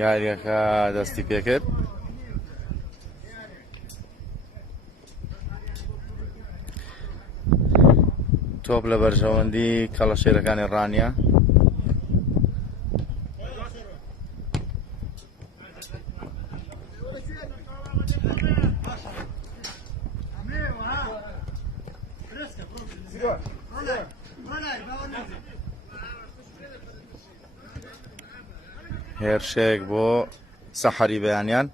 یاریەکە دەستی پێکرد تۆپ لە بەرژەوەندی کەڵەشێرەکانی ڕانیا هێرشێک بۆ سەحەری بەیانیان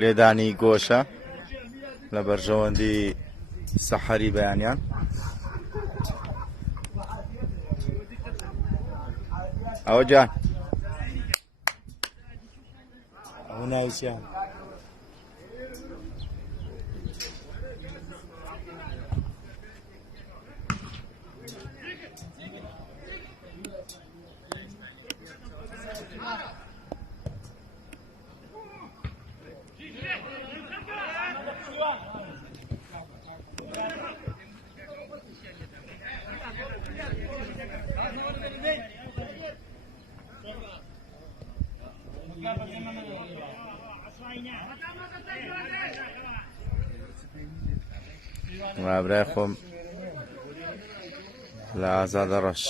لێدانی گۆشە لە بەرژەوەندی سەحەری بەیانیان ئەوە جان ئەو ناویچیان برای خۆم لە ئازادە ڕەش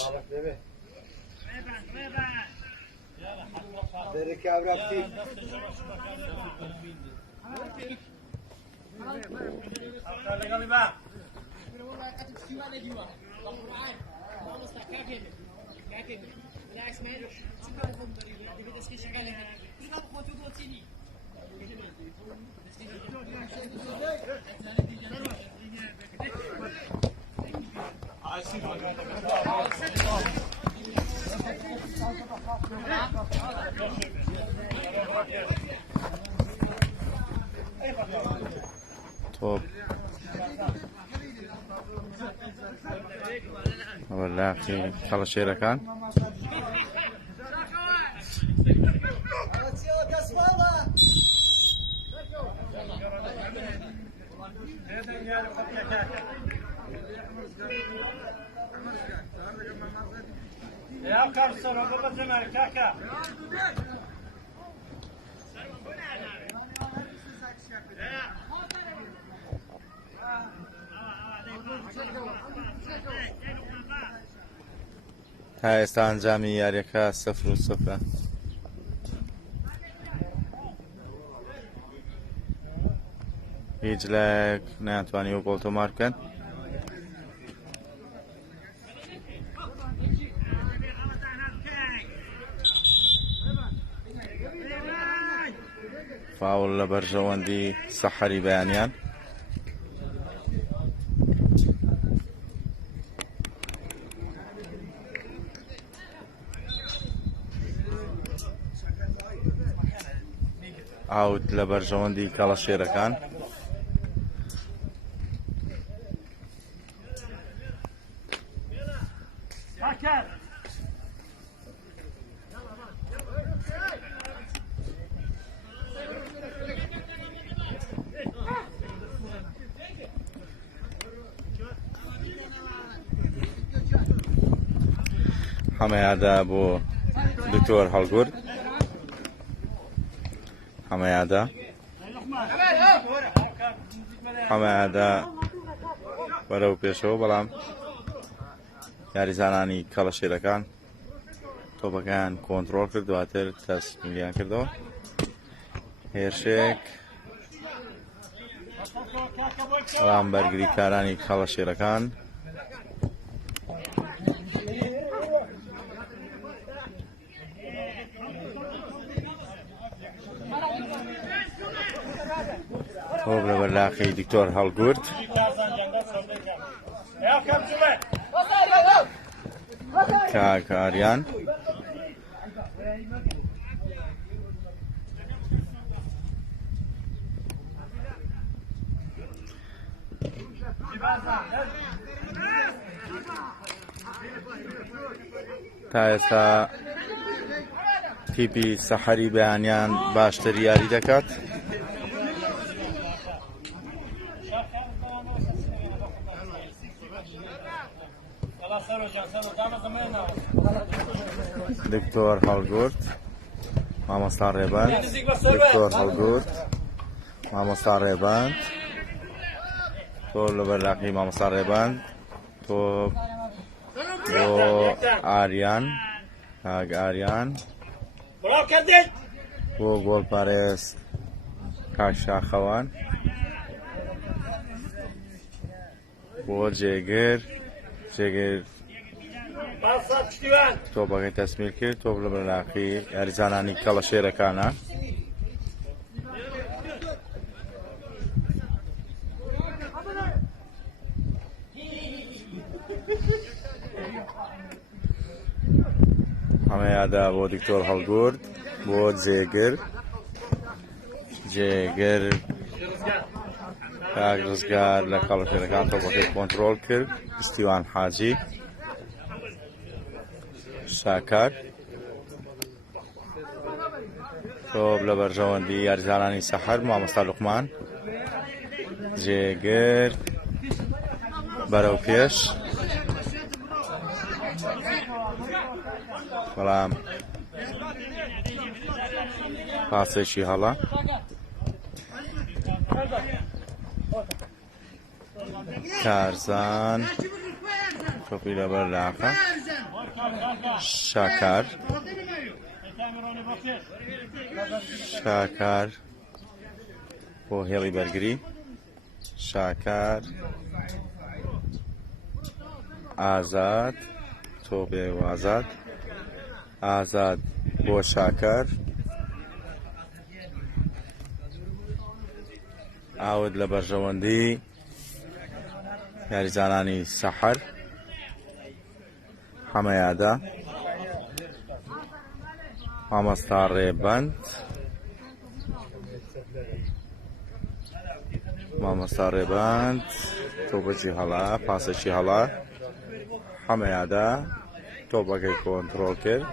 تۆپ وەلاقی کەڵەشێرەکان تا ئێستا ئەنجامی یاریەکە 0-0 هیچ لایەک نەیانتوانی ئەو گۆڵ تۆمار بکەن فاول لە بەرژەوەندی سەحەری بەیانیان ئاوت لە بەرژەوەندی کەڵەشێرەکان حەمەیادا بۆ دکتۆر هەڵگورد حەمەیادا بەرەو پێشەوە بەڵام یاریزانانی کەڵەشێرەکان تۆپەکان کۆنتڕۆڵ کرد دواتر تەسمیلیان کردەوە هێرشێک بەڵام بەرگریکارانی کەڵەشێرەکان تۆپ لە بەرلاقی دکتۆر هەڵگورد کاکاریان تا ئێستا تیپی سەحەری بەیانیان باشتر یاری دەکات. دکتۆر هەڵگورد، مامۆستا ڕێبەند، دکتۆر هەڵگورد، مامۆستا ڕێبەند، تۆ لە بەرلاقی مامۆستا ڕێبەند، تۆ بۆ ئاریان، کاک ئاریان، بۆ گۆڵپارێز کاک شاخەوان، بۆ جێگر تۆپەکەی تەسمیر کرد. تۆپ لە بەرلاقی یاریزانانی کەڵەشێرەکانە. هەمەیادا بۆ دکتۆر هەڵگورد، بۆ جێگر کاک ڕزگار لە کەڵەشێرەکان تۆپەکەی کۆنتڕۆڵ کرد. پشتیوان حاجی، شاکار، تۆپ لە بەرژەوەندی یاریزانانی سەحەر مامۆستا لوقمان، جێگر بەرەو پێش، بەڵام پاسێکی هەڵا. کارزان تۆپی لە بەرلاقە، شاکار بۆ هێڵی بەرگری، شاکار، ئازاد، تۆپێ ئازاد، ئازاد بۆ شاکار، ئاود لە بەرژەوەندی یاریزانانی سەحەر هەمەیادا مامۆستا ڕێبەند، تۆپەکی هەڵا، پاسێکی هەڵا. هەمەیادا تۆپەکەی کۆنتڕۆڵ کرد.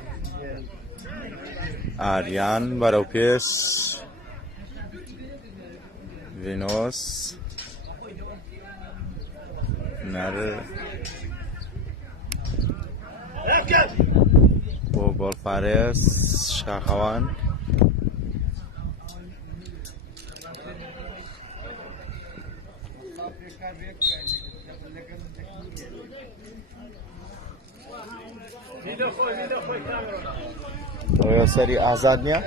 ئاریان بەرەو پێش، ڤینۆس نەر بۆ گۆڵپارێز شاخەوان، ئەوە سەری ئازاد نییە؟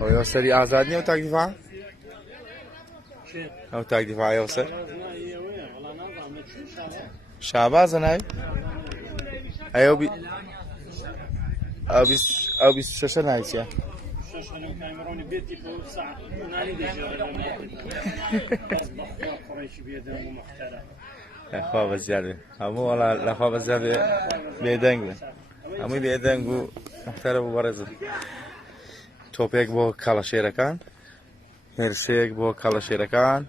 ئەوە سەری ئازاد نییە و تاک دیفاع؟ ئەو تاک دیفاعەوە سەر شابازە ناوی؟ ئەو 26 ناوی چییە؟ لەخوا بەزیاد بێ، هەموو وەڵا لەخوا بەزیاد بێ، بێدەنگ بێ، هەمووی بێدەنگ و محتەرە بوو بەڕێزم. تۆپێک بۆ کەڵەشێرەکان، هێرشەیەک بۆ کەڵەشێرەکان.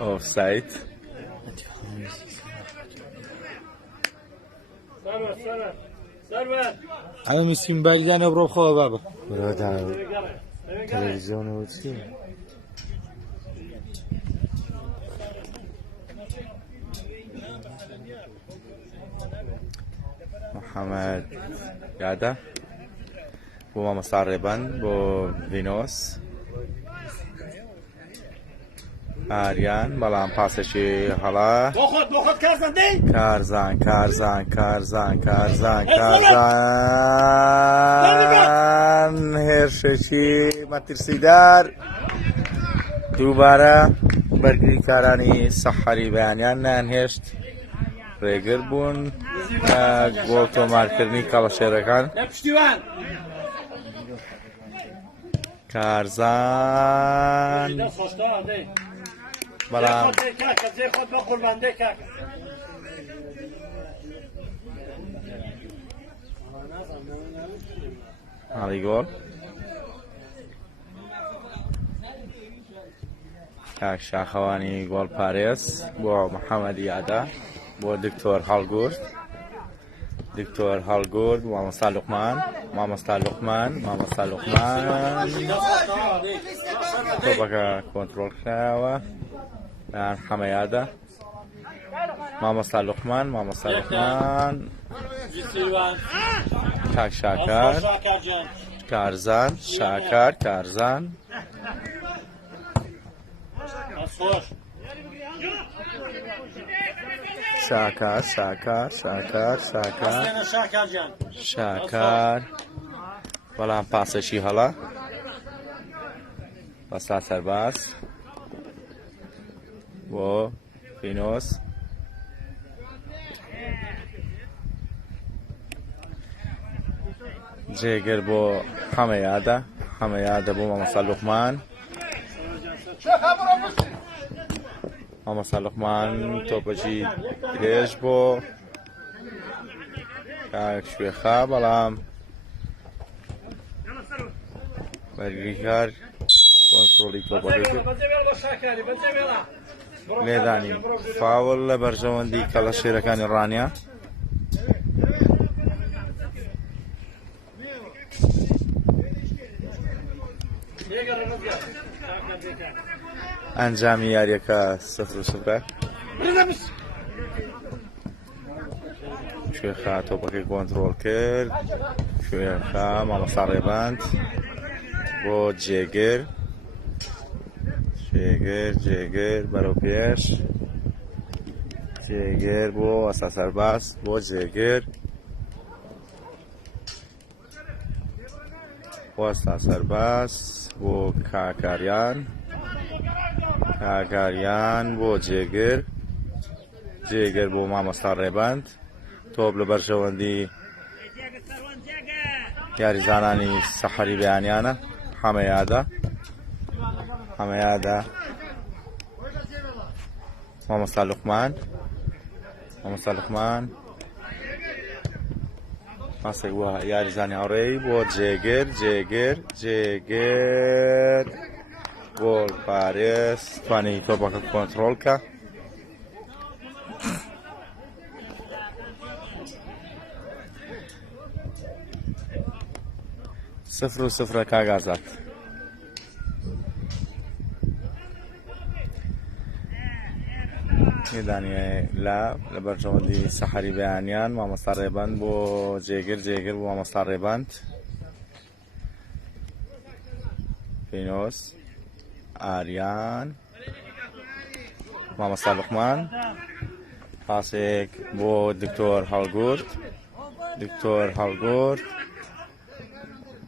ئۆفساید. ئەمە مسکین باریدانە بڕۆ بخەوە بابە. تەلەڤیزیۆنەوە چییە؟ محەممەد یادە بۆ مامۆستا ڕێبەند، بۆ ڤینۆس، ئاریان، بەڵام پاسێکی هەڵا. کارزان هێرشێکی مەترسیدار. دووبارە بەرگری کارانی سەحەری بەیانیان نانهێشت، ڕێگر بوون گۆڵ تۆمارکردنی کەڵەشێرەکان. کارزان بەڵام علي گۆڵ کاک شاخەوانی گۆڵ پارێز بۆ محەممەدی یادا بۆ دکتۆر هەڵگورد دکتۆر هەڵگورد مامۆستا لوقمان مامۆستا لوقمان مامۆستا لوقمان تۆپەکە کۆنتڕۆڵ کراوە لەلایەن حەمەیادە مامۆستا لوقمان مامۆستا لوقمان کاک شاکار کارزان شاکار کارزان شاکار شاکار شاکار شاکار شاکار بەڵام پاسێکی هەڵە بەستا سەرباز بۆ فینۆس جێگر بۆ حەمەیادە حەمەیادە بۆ مامۆستا لوقمان مامۆستا لوقمان تۆپەکی درێژ بۆ کاک شوێخا بەڵام بەرگریکار کۆنتڕۆڵی تۆپەکەی کرد لێدانی فاوڵ لە بەرژەوەندی کەڵەشێرەکانی ڕانیا ئەنجامی یاریەکە 0-0 شوێخا تۆپەکەی کۆنتڕۆڵ کرد شوێخا مامۆستا ڕێباند بۆ جێگر جێگر بەرەو پێش جێگر بۆ ئەستا سەرباز بۆ جێگر بۆ ئەستا سەرباز بۆ کاکاریان کاکاریان بۆ جێگر جێگر بۆ مامۆستا ڕێباند تۆپ لە بەرژەوەندی یاریزانانی سەحەری بەیانیانە حەمەیادە حەمەیادە مامۆستا لوقمان مامۆستا لوقمان ماسێک بۆ یاریزانی هاوڕێی بۆ جێگر جێگر گۆڵ پارێز توانی تۆپەکە کۆنتڕۆڵ کە سفر و سفرە کاگازات میدانیە لە بەرژەوەندی سەحەری بەیانیان مامۆستا ڕێباند بۆ جێگر بۆ مامۆستا ڕێباند فینۆس ئاریان مامۆستا لوقمان پاسێک بۆ دکتۆر هەڵگورد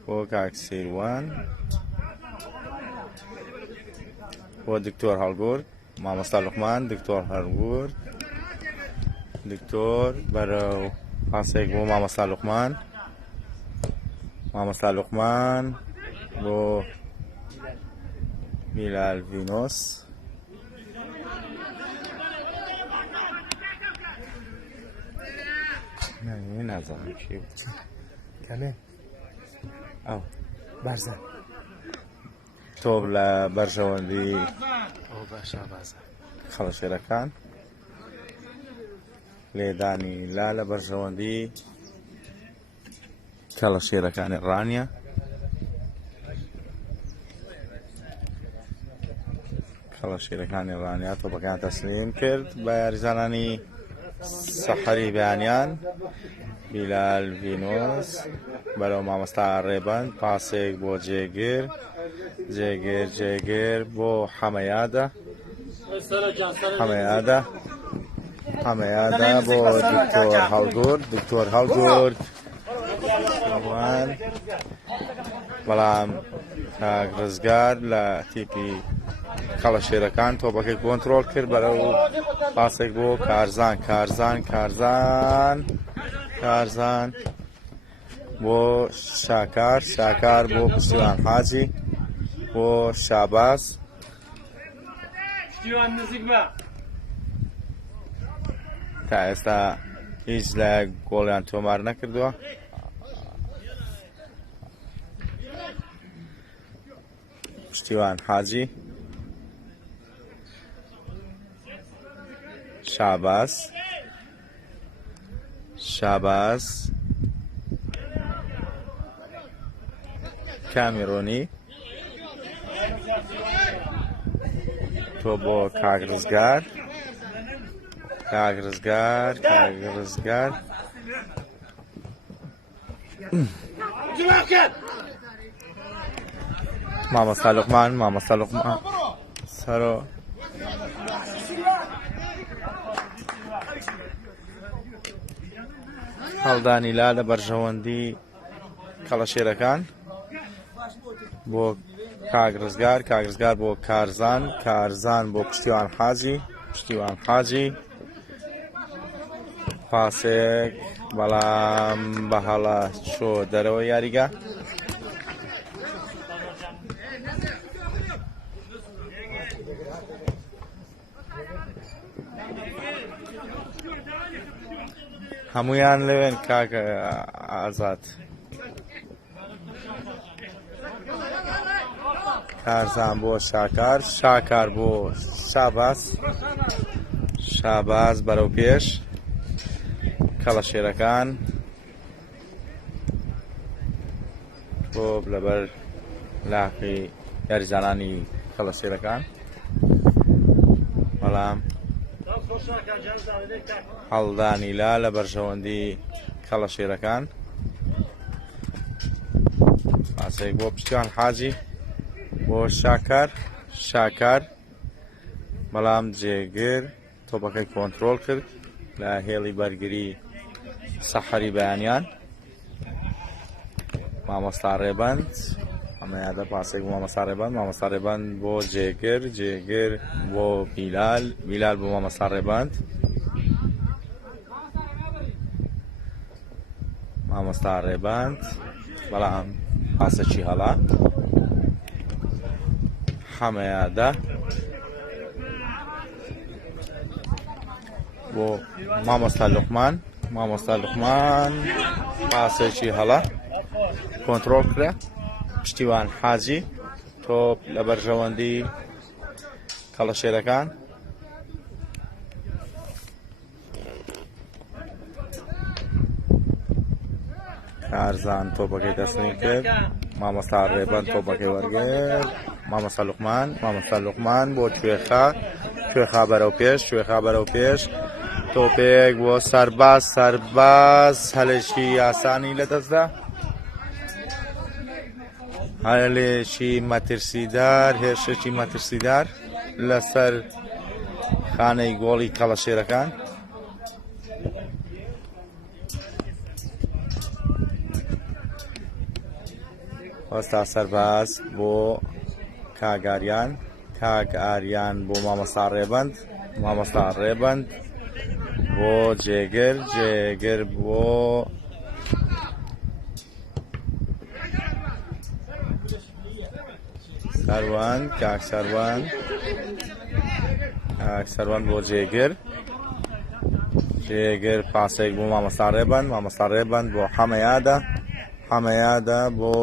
بۆ کاک سیروان بۆ دکتۆر هەڵگورد مامۆستا لوقمان دکتۆر هەڵگورد دکتۆر بەرەو پاسێک بۆ مامۆستا لوقمان بۆ میلال ڤینۆس نازانم چی بود کەمێ ئەو بەرزە تۆپ لە بەرژەوەندی ئەو باشە بازە خەڵەشێرەکان لێدانی لا لە بەرژەوەندی کەڵەشێرەکانی ڕانیە کەڵەشێرەکانی ڕانیا تۆپەکان تەسلیم کرد بە یاریزانانی سەحەری بەیانیان بیلال ڤینۆس بەرەو مامۆستا ڕێباند پاسێک بۆ جێگر بۆ حەمەیادە بۆ دکتۆر هەڵگورد بەڵام کاک ڕزگار لە تیپی خەڵەشێرەکان تۆپەکەی کۆنتڕۆڵ کرد بەرەو پاسێک بۆ کارزان بۆ شاکار بۆ پشتیوان حاجی بۆ شاباز تا ئێستا هیچ لە گۆڵیان تۆمار نەکردووە پشتیوان حاجی شاباس کامیرۆنی تۆ بۆ کاگرزگار مامۆستا لوقمان سەرۆ هەڵدانی لا لە بەرژەوەندی کەڵەشێرەکان بۆ کاگرزگار بۆ کارزان بۆ پشتیوان حاجی پاسێک بەڵام بە هەڵە چۆ دەرەوە یاریگا هەموویان لەوێن کاکە ئازاد کارزان بۆ شاکار بۆ شاباس بەرەو پێش کەڵەشێرەکان تۆپ لەبەر لاقی یاریزانانی کەڵەشێرەکان بەڵام هەڵدانی لا لە بەرژەوەندی کەڵەشێرەکان پاسێک بۆ پشتیوان حاجی بۆ شاکار بەڵام جێگر تۆپەکەی کۆنتڕۆڵ کرد لە هێڵی بەرگری سەحەری بەیانیان مامۆستا ڕێبەند ئەمەیادە پاسێک بۆ مامۆستا ڕێبەند بۆ جێگر بۆ بیلال بۆ مامۆستا ڕێبەند بەڵام پاسەکی هەڵا حەمەیادە بۆ مامۆستا لوقمان پاسێکی هەڵا کۆنتڕۆڵ کرا پشتیوان حاجی تۆپ لە بەرژەوەندی کەڵەشێرەکان کارزان تۆپەکەی دەستنی کرد مامۆستا ڕێبەند تۆپەکەی وەرگرت مامۆستا لوقمان بۆ کوێخا بەرەو پێش تۆپێک بۆ سەرباز هەلێکی یاسانی لەدەستدا هەلێکی هێرشێکی مەترسیدار لەسەر خانەی گۆڵی کەڵەشێرەکان وەستا سەرباز بۆ کاگاریان بۆ مامۆستا ڕێبەند بۆ جێگر بۆ سەروان بۆ جێگر پاسێک بۆ مامۆستا ڕێبەند بۆ حەمەیادە بۆ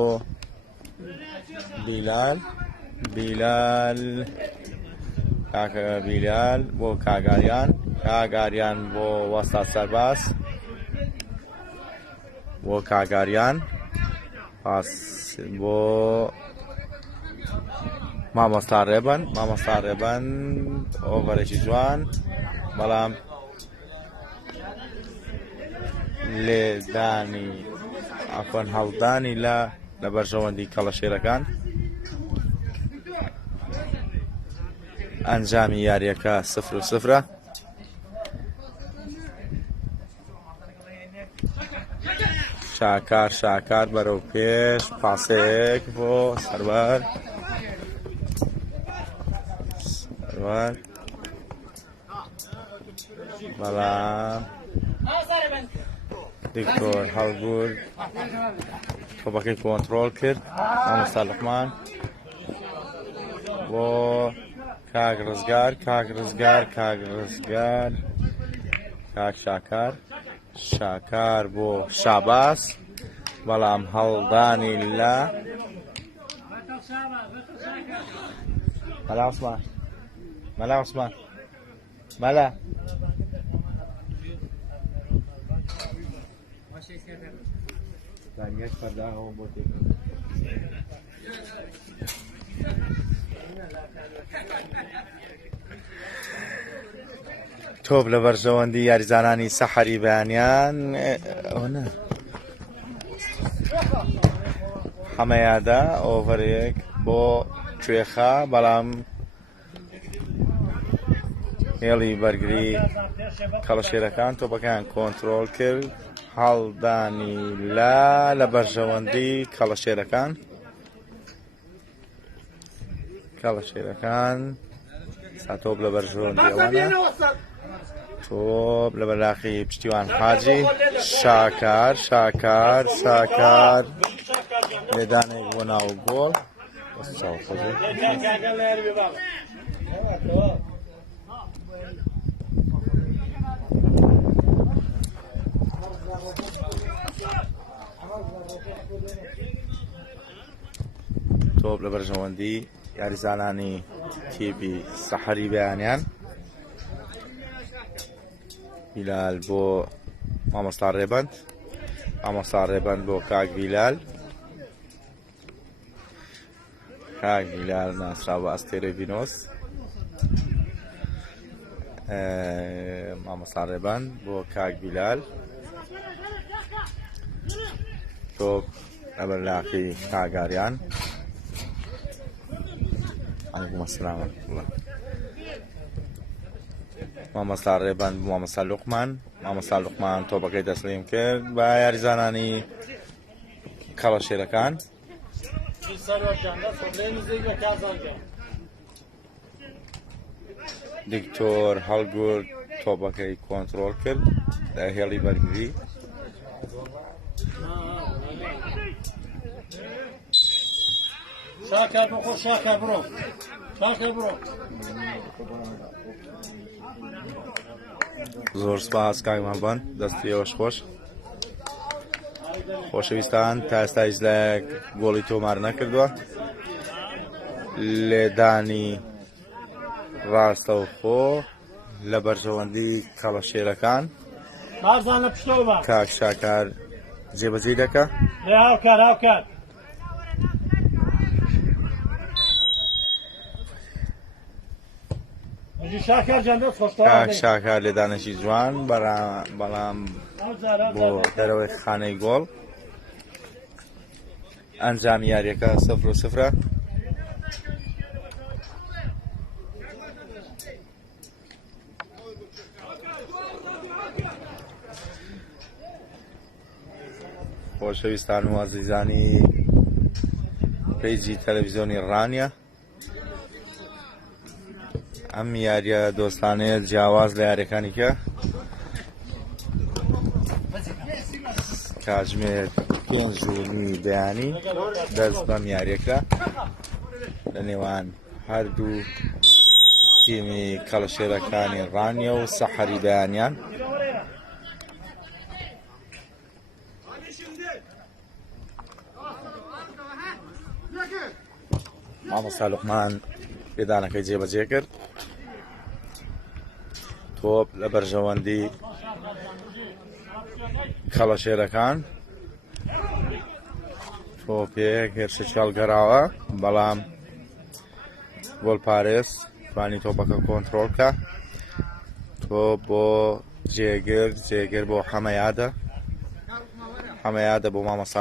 بیلال بۆ کاگاریان بۆ وەستا سەرباز بۆ کاگاریان پاس بۆ مامۆستا ڕێبەند ئۆڤەرێکی جوان بەڵام لێدانی هەڵدانی لە بەرژەوەندی کەڵەشێرەکان ئەنجامی یاریەکە 0-0 شاکار بەرەو پێش پاسێک بۆ سەروار بەڵام دکتۆر هەڵگورد تۆپەکەی کۆنتڕۆڵ کرد مامۆستا لوقمان بۆ کاگرزگار شاکار بۆ شاباس بەڵام هەڵدانی لا ملا عثمان ملا عثمان ملا ثانية فردا هو بوتي تۆپ لە بەرژەوەندی یاریزانانی سەحەری بەیانیان ئەوە هەمەیادا ئۆڤەرێک بۆ کوێخا بەڵام هێڵی بەرگری کەڵەشێرەکان تۆپەکان کۆنتڕۆڵ کرد هەڵدانی لە بەرژەوەندی کەڵەشێرەکان ساتۆپ لە بەرژەوەندی ئەوانە تۆپ لە بەرلاقی پشتیوان حاجی شاکار لێدانێک بۆ ناو گۆڵ تۆپ لە بەرژەوەندی یاریزانانی تیپی سەحەری بەیانیان بیلال بۆ مامۆستا ڕێبەند بۆ کاک بیلال ناسرا بە ئەستێرەی ڤینۆس مامۆستا ڕێبەند بۆ کاک بیلال تۆپ لە بەرلاقی کاگاریان عليكم السلام ورحمة الله مامۆستا ڕێبەند بۆ مامۆستا لوقمان تۆپەکەی دەسلیم کرد بە یاریزانانی کەڵەشێرەکان دیکتۆر هەڵگورد تۆپەکەی کۆنتڕۆڵ کرد لە هێڵی بەرگری شاکە بڕۆ زۆر سپاس کاک مەڵبەند دەستی ئێوەش خۆش خۆشەویستان تا ئێستا هیچ لایەک گۆڵی تۆمار نەکردووە لێدانی ڕاستەوخۆ لە بەرژەوەندی کەڵەشێرەکان کاک شاکار جێبەجێ دەکا هاوکار کاک شاکار لێدانێکی جوان بەڵام بۆ دەرەوەی خانەی گۆڵ ئەنجامی یاریەکە 0-0 خۆشەویستان و عەزیزانی پەیجی تەلەڤیزیۆنی ڕانیە ئەم یاریە دۆستانەیە جیاواز لە یاریەکانی کە کاتژمێر 5:30 بەیانی دەست بەم یاریەکە لە نێوان هەردوو تیمی کەڵەشێرەکانی ڕانیە و سەحەری بەیانیان مامۆستا لوقمان پێدانەکەی جێبەجێ کرد تۆپ لە بەرژەوەندی کەڵەشێرەکان تۆپێک هێرشە چێڵگەراوە بەڵام گۆڵپارێز توانی تۆپەکە کۆنتڕۆڵ بکە تۆپ بۆ جێگر بۆ حەمەیادە بۆ مامۆستا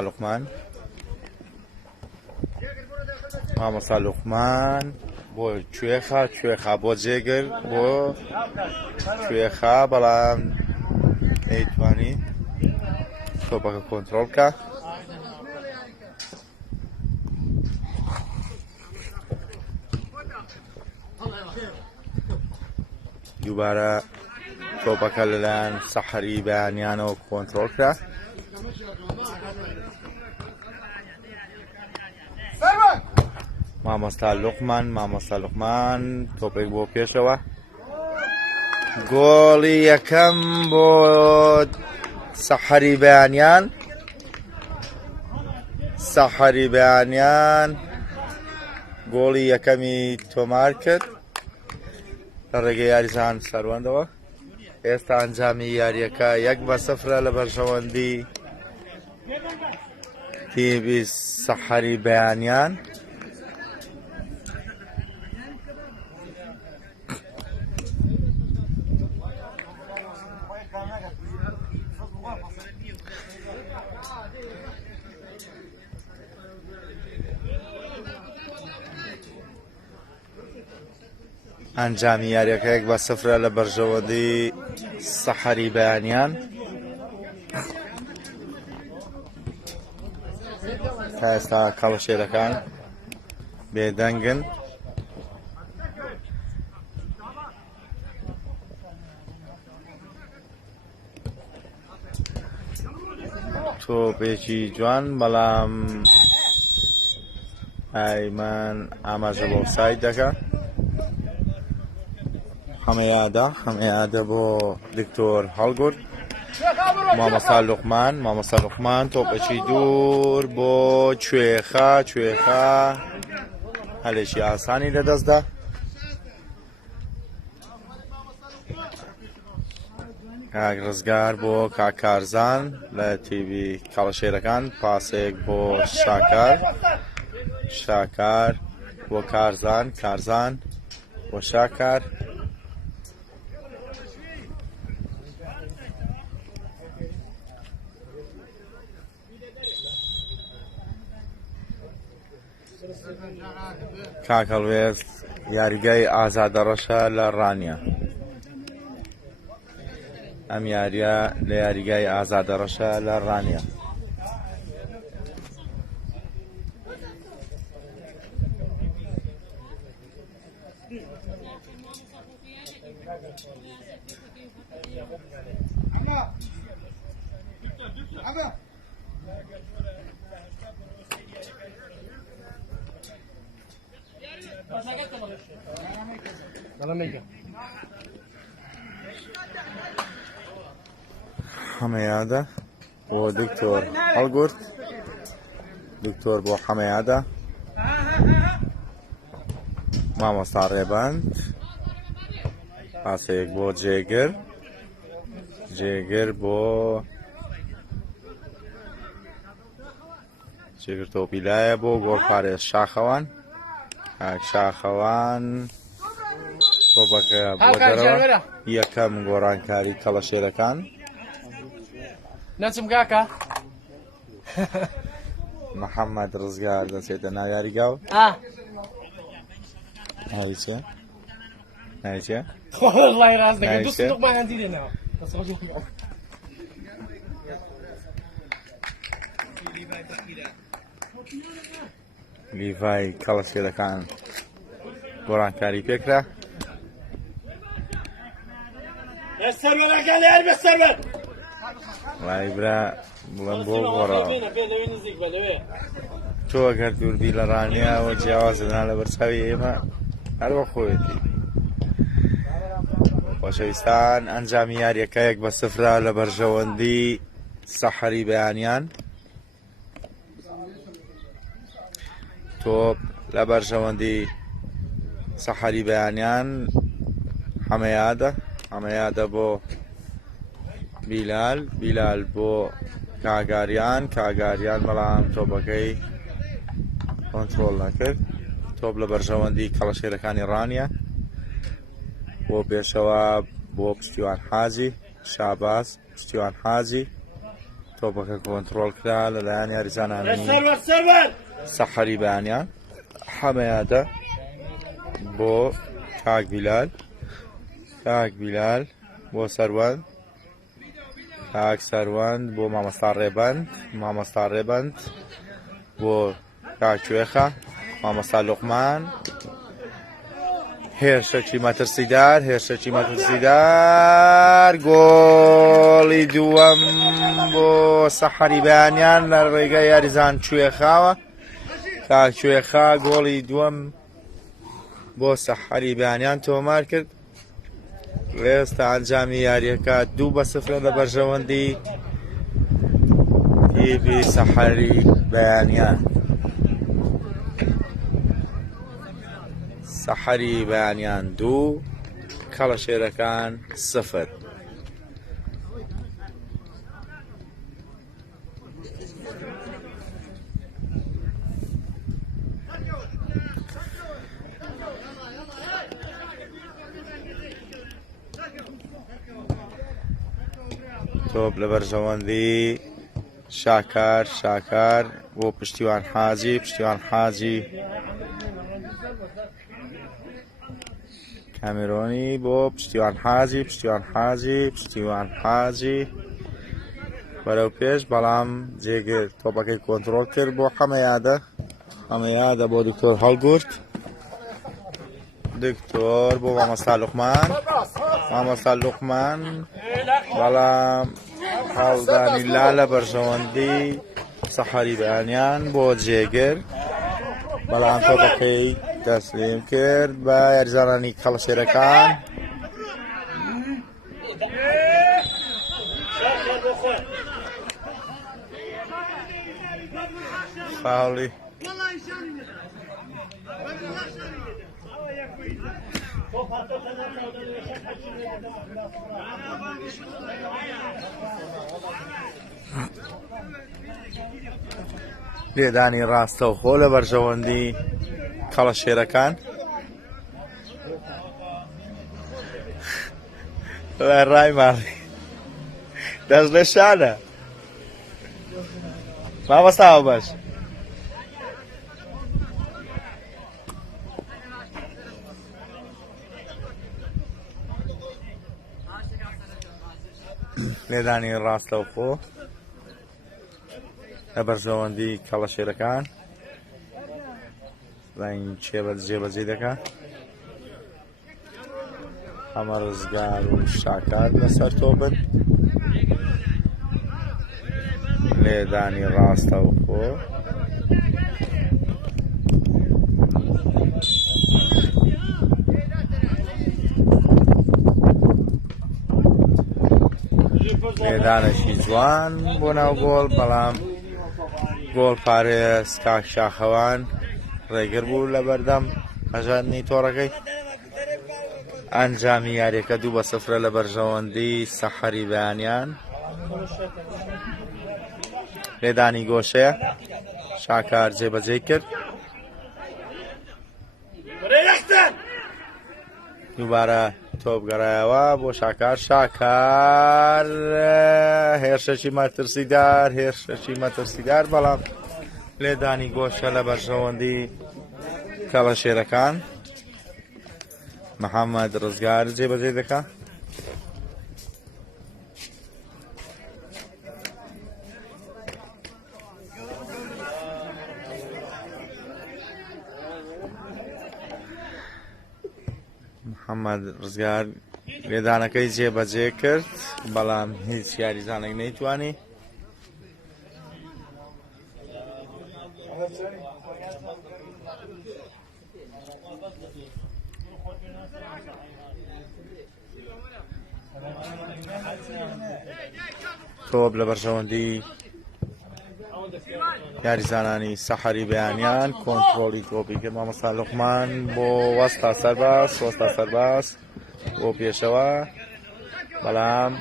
لوقمان بۆ کوێخا بۆ جێگر بۆ کوێخا بەڵام نەیتوانی تۆپەکە کۆنتڕۆڵ بکە دووبارە تۆپەکە لەلایەن سەحەری بەیانیانەوە کۆنتڕۆڵ کرا مامۆستا لوقمان تۆپێک بۆ پێشەوە گۆڵی یەکەم بۆ سەحەری بەیانیان گۆڵی یەکەمی تۆمار کرد لە ڕێگەی یاریزان سەروەندەوە. ئێستا ئەنجامی یاریەکە 1-0 لە بەرژەوەندی تیمی سەحەری بەیانیان. ئەنجامی یاریەکە 1-0 لە بەرژەوەندی سەحەری بەیانیان. تا ئێستا کەڵەشێرەکان بێدەنگن. تۆپێکی جوان بەڵام ئایمان ئاماژە بۆ ئۆفساید دەکات. خەمەیادە بۆ دکتۆر هەڵگورد. مامەستا لوقمان تۆپێکی دوور بۆ کوێخا هەلێکی ئاسانی لەدەستدا. کاک ڕزگار بۆ کاکارزان لە تیڤی کەڵەشێرەکان. پاسێک بۆ شاکار بۆ کارزان بۆ شاکار. کاکەڵوێز یاریگای ئازادەڕەشە لە ڕانیە. ئەم یاریە لە یاریگای ئازادەڕەشە لە ڕانیە. حەمەیادە بۆ دکتۆر هەڵگورد. دکتۆر بۆ حەمەیادە. مامۆستا ڕێبەند. پاسێک بۆ جێگر بۆ جێگر تۆپی لایە بۆ گۆڵپارێز شاخەوان. شاخەوان تۆپەکە بۆ دەرەوە. یەکەم گۆڕانکاری کەڵەشێرەکان. نەچم کاکە محەممەد ڕزگار دەچێتە ناو یاریگاو. نایچێ وەڵڵای ڕاست دەکەم. دوو سندوقمان دیدێنەوە. لیڤای کەڵەشێرەکان گۆڕانکاری پێکرا. وای برا بڵم بۆ گۆڕاوە. تۆ ئەگەر دووربی لە ڕانیەوە جیاوازدنا لە بەرچاوی ئێمە هەر بە خۆیەتی. خۆشەویستان ئەنجامی یاریەکە 1-0 لە بەرژەوەندی سەحەری بەیانیان. تۆپ لە بەرژەوەندی سەحەری بەیانیان. حەمەیادە بۆ بیلال بۆ کاگاریان بەڵام تۆپەکەی کۆنتڕۆڵ نەکرد. تۆپ لە بەرژەوەندی کەڵەشێرەکانی ڕانیە. بۆ پێشەوە بۆ پشتیوان حاجی شاباز. پشتیوان حاجی تۆپەکە کۆنتڕۆڵ کرا لەلایەن یاریزانانی سەحەری بەیانیان. حەمەیادە بۆ کاک بیلال بۆ سەروەند بۆ مامۆستا ڕێبەند بۆ کاکوێخە. مامۆستا لوقمان. هێرشەکی مەترسیدار. گۆڵی دووەم بۆ سەحەری بەیانیان لە ڕێگەی یاریزان کوێخاوە. کاکوێخا گۆڵی دووەم بۆ سەحەری بەیانیان تۆمار کرد. ئێستا ئەنجامی یاریەکە 2-0 لە بەرژەوەندی تیڤی سەحەری بەیانیان. سەحەری بەیانیان 2 کەڵەشێرەکان 0. تۆپ لە بەرژەوەندی شاکار بۆ پشتیوان حاجی کامێرۆنی بۆ پشتیوان حاجی بەرەو پێش بەڵام جێگر تۆپەکەی کۆنتڕۆڵ کرد بۆ حەمەیادە بۆ دکتۆر هەڵگورت دکتۆر بۆ مامۆستا لوقمان بەڵام هەڵدانی لا لە بەرژەوەندی سەحەری بەیانیان بۆ جێگر بەڵام تۆپەکەی تەسلیم کرد بە یاریزانانی کەڵەشێرەکان. فاوڵی لێدانی ڕاستەوخۆ لە بەرژەوەندی کەڵەشێرەکان ڕای ماڵی دەست لە شانە مامۆستاوە باش لێدانی ڕاستەوخۆ لە بەرژەوەندی کەڵەشێرەکان لاین جێبەجێ دەکات ئەمە ڕزگار و شاکار لەسەر تۆپن لێدانی ڕاستەوخۆ لێدانێکی جوان بۆ ناو گۆڵ بەڵام گۆڵ پارێز کاک شاخەوان ڕێگر بوو لە بەردەم هەژاردنی تۆڕەکەی. ئەنجامی یاریەکە 2-0 لە بەرژەوەندی سەحەری بەیانیان. لێدانی گۆشەیە شاکار جێبەجێ کرد دووبارە تۆپ گەڕایەوە بۆ شاکار هێرشەکی مەترسیدار بەڵام لێدانی گۆشە لە بەرژەوەندی کەڵەشێرەکان. محەممەد ڕزگار جێبەجێ دەکات محەممەد ڕزگار لێدانەکەی جێبەجێ کرد بەڵام هیچ یاریزانێک نەیتوانی. تۆپ لە بەرژەوەندی یاریزانانی سەحەری بەیانیان کۆنتڕۆڵی تۆپی کرد مامۆستا لوقمان بۆ وەستا سەرباز بۆ پێشەوە بەڵام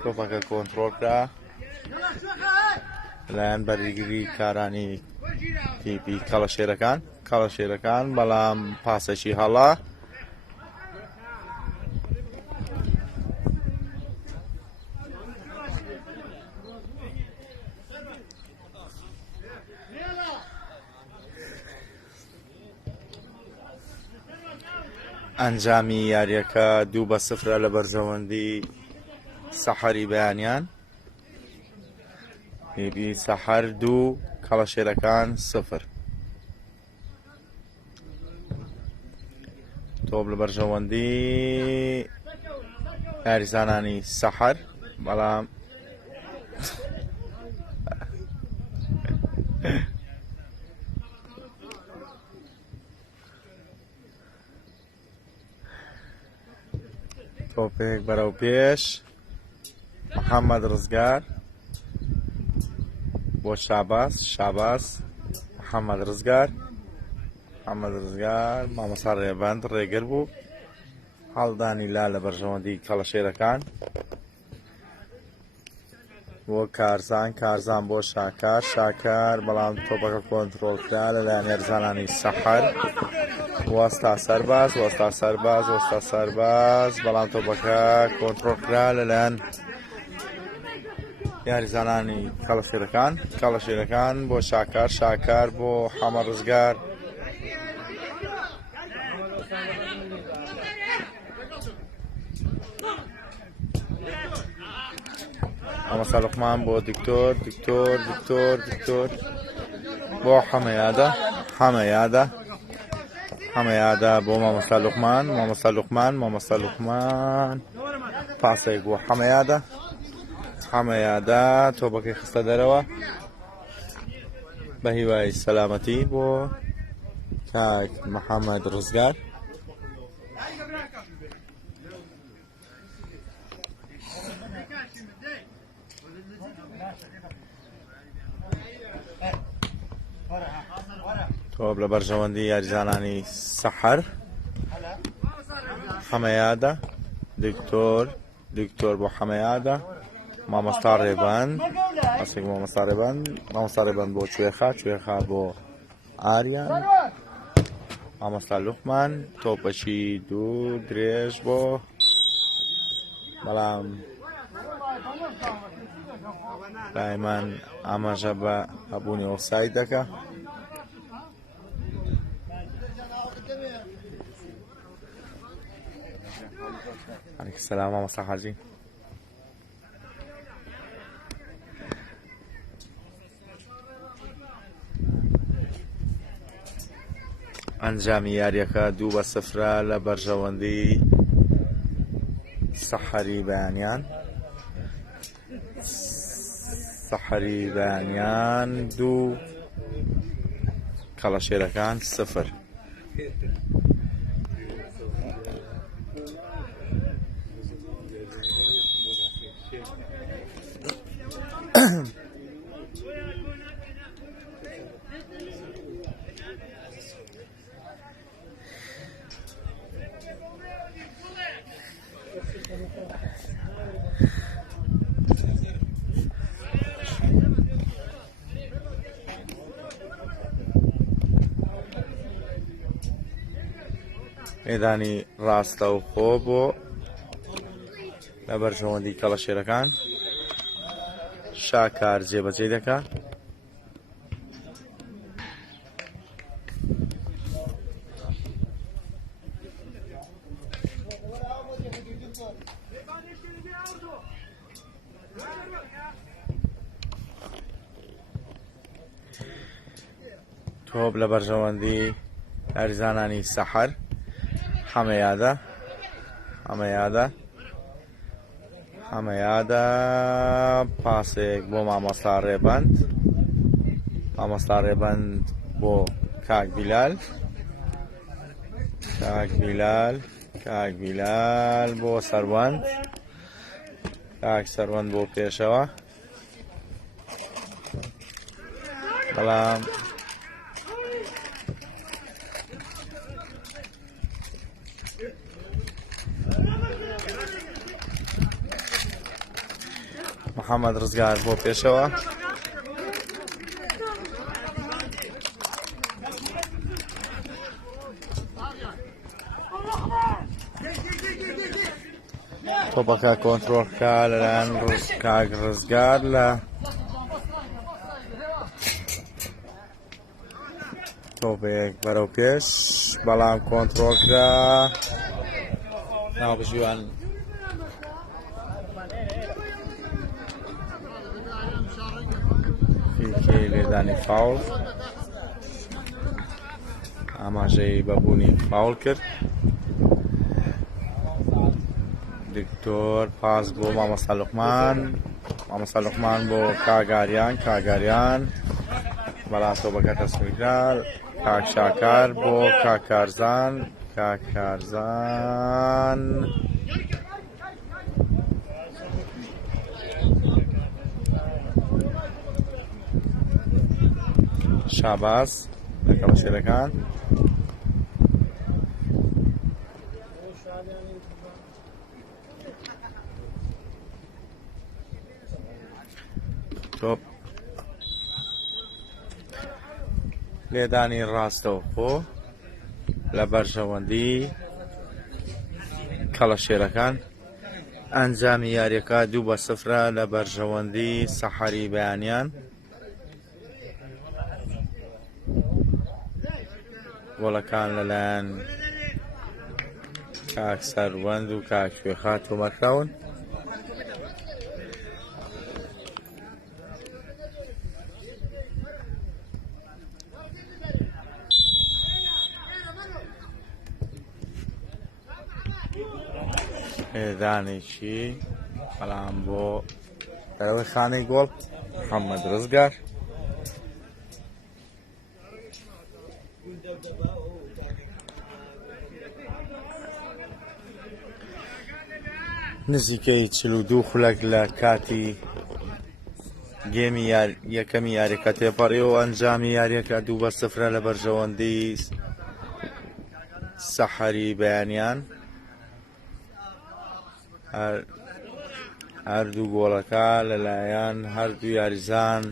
تۆپەکە کۆنتڕۆڵ کرا لەلایەن بەرگری کارانی تیپی کەڵەشێرەکان بەڵام پاسێکی هەڵا ئەنجامی یاریەکە 2-0 لە بەرژەوەندی سەحەری بەیانیان. هێبی سەحەر 2 کەڵەشێرەکان 0. تۆپ لە بەرژەوەندی یاریزانانی سەحەر بەڵام تۆپێک بەرەو پێش محەممەد ڕزگار بۆ شاباس محەممەد ڕزگار محمد ڕزگار مامۆستا ڕێباند ڕێگر بوو هەڵدانی لا لە بەرژەوەندی کەڵەشێرەکان بۆ کارزان بۆ شاکار بەڵام تۆپەکە کۆنتڕۆڵکرا لەلایەن یاریزانانی سەحەر وەستا سەرباز بەڵام تۆپەکە کۆنتڕۆڵکرا لەلایەن یاریزانانی کەڵەشێرەکان بۆ شاکار بۆ حەمە ڕزگار مامۆستا لوقمان بۆ دکتۆر بۆ حەمەیادە بۆ مامۆستا لوقمان پاسێک بۆ حەمەیادە تۆپەکەی خستە دەرەوە بە هیوای سەلامەتی بۆ کاک محەممەد ڕزگار تۆپ لە بەرژەوەندی یاریزانانی سەحەر حەمەیادە دکتۆر بۆ حەمەیادە مامۆستا ڕێباند پاسێک بۆ مامۆستا ڕێباند بۆ کوێخا بۆ ئاریان مامۆستا لوقمان تۆپەشی دوو درێژ بۆ بەڵام دایمان ئاماژە بە هەبوونی ئۆفساید دەکا علیکم سەلام مامۆستا حاجی ئەنجامی یاریەکە 2-0 لە بەرژەوەندی سەحەری بەیانیان 2 کەڵەشێرەکان 0 مێدانی ڕاستە و خۆ بۆ لە بەرژەوەندی کەڵەشێرەکان شاکار جێبەجێ دەکات تۆپ لە بەرژەوەندی یاریزانانی سەحەر حەمەیادە پاسێک بۆ مامۆستا ڕێباند بۆ کاک بیلال بۆ سەروەند بۆ پێشەوە بەڵام محەممەد ڕزگار بۆ پێشەوە تۆپەکە کۆنتڕۆڵکە لەلایەن کاک ڕزگار لە تۆپێک بەرەو پێش بەڵام کۆنتڕۆڵکرا ناوبژیوان لێدانی فاول ئاماژەی بەبوونی فاول کرد دکتۆر پاس بۆ مامۆستا لوقمان بۆ کاگاریان بەڵام تۆپەکە تەسمیکرا کاک شاکار بۆ کاکارزان شاباس لە کەڵەشێرەکان توپ لێدانی ڕاستەوە خۆ لە بەرژەوەندی کەڵەشێرەکان ئەنجامی یاریەکە 2-0 لە بەرژەوەندی سەحەری بەیانیان گۆڵەکان لەلایەن کاک سەروەند و کاک کوێخا تۆمەکراون دانێکی بەڵام بۆ دەرەوەی خانەی گۆڵ محەممەد ڕزگار نزیکەی 42 خولەک لە کاتی گێمی یەکەمی یاریەکە تێپەڕیەوە ئەنجامی یاریەکە 2-0 لە بەرژەوەندی سەحەری بەیانیان هەردوو گۆڵەکە لەلایەن هەردوو یاریزان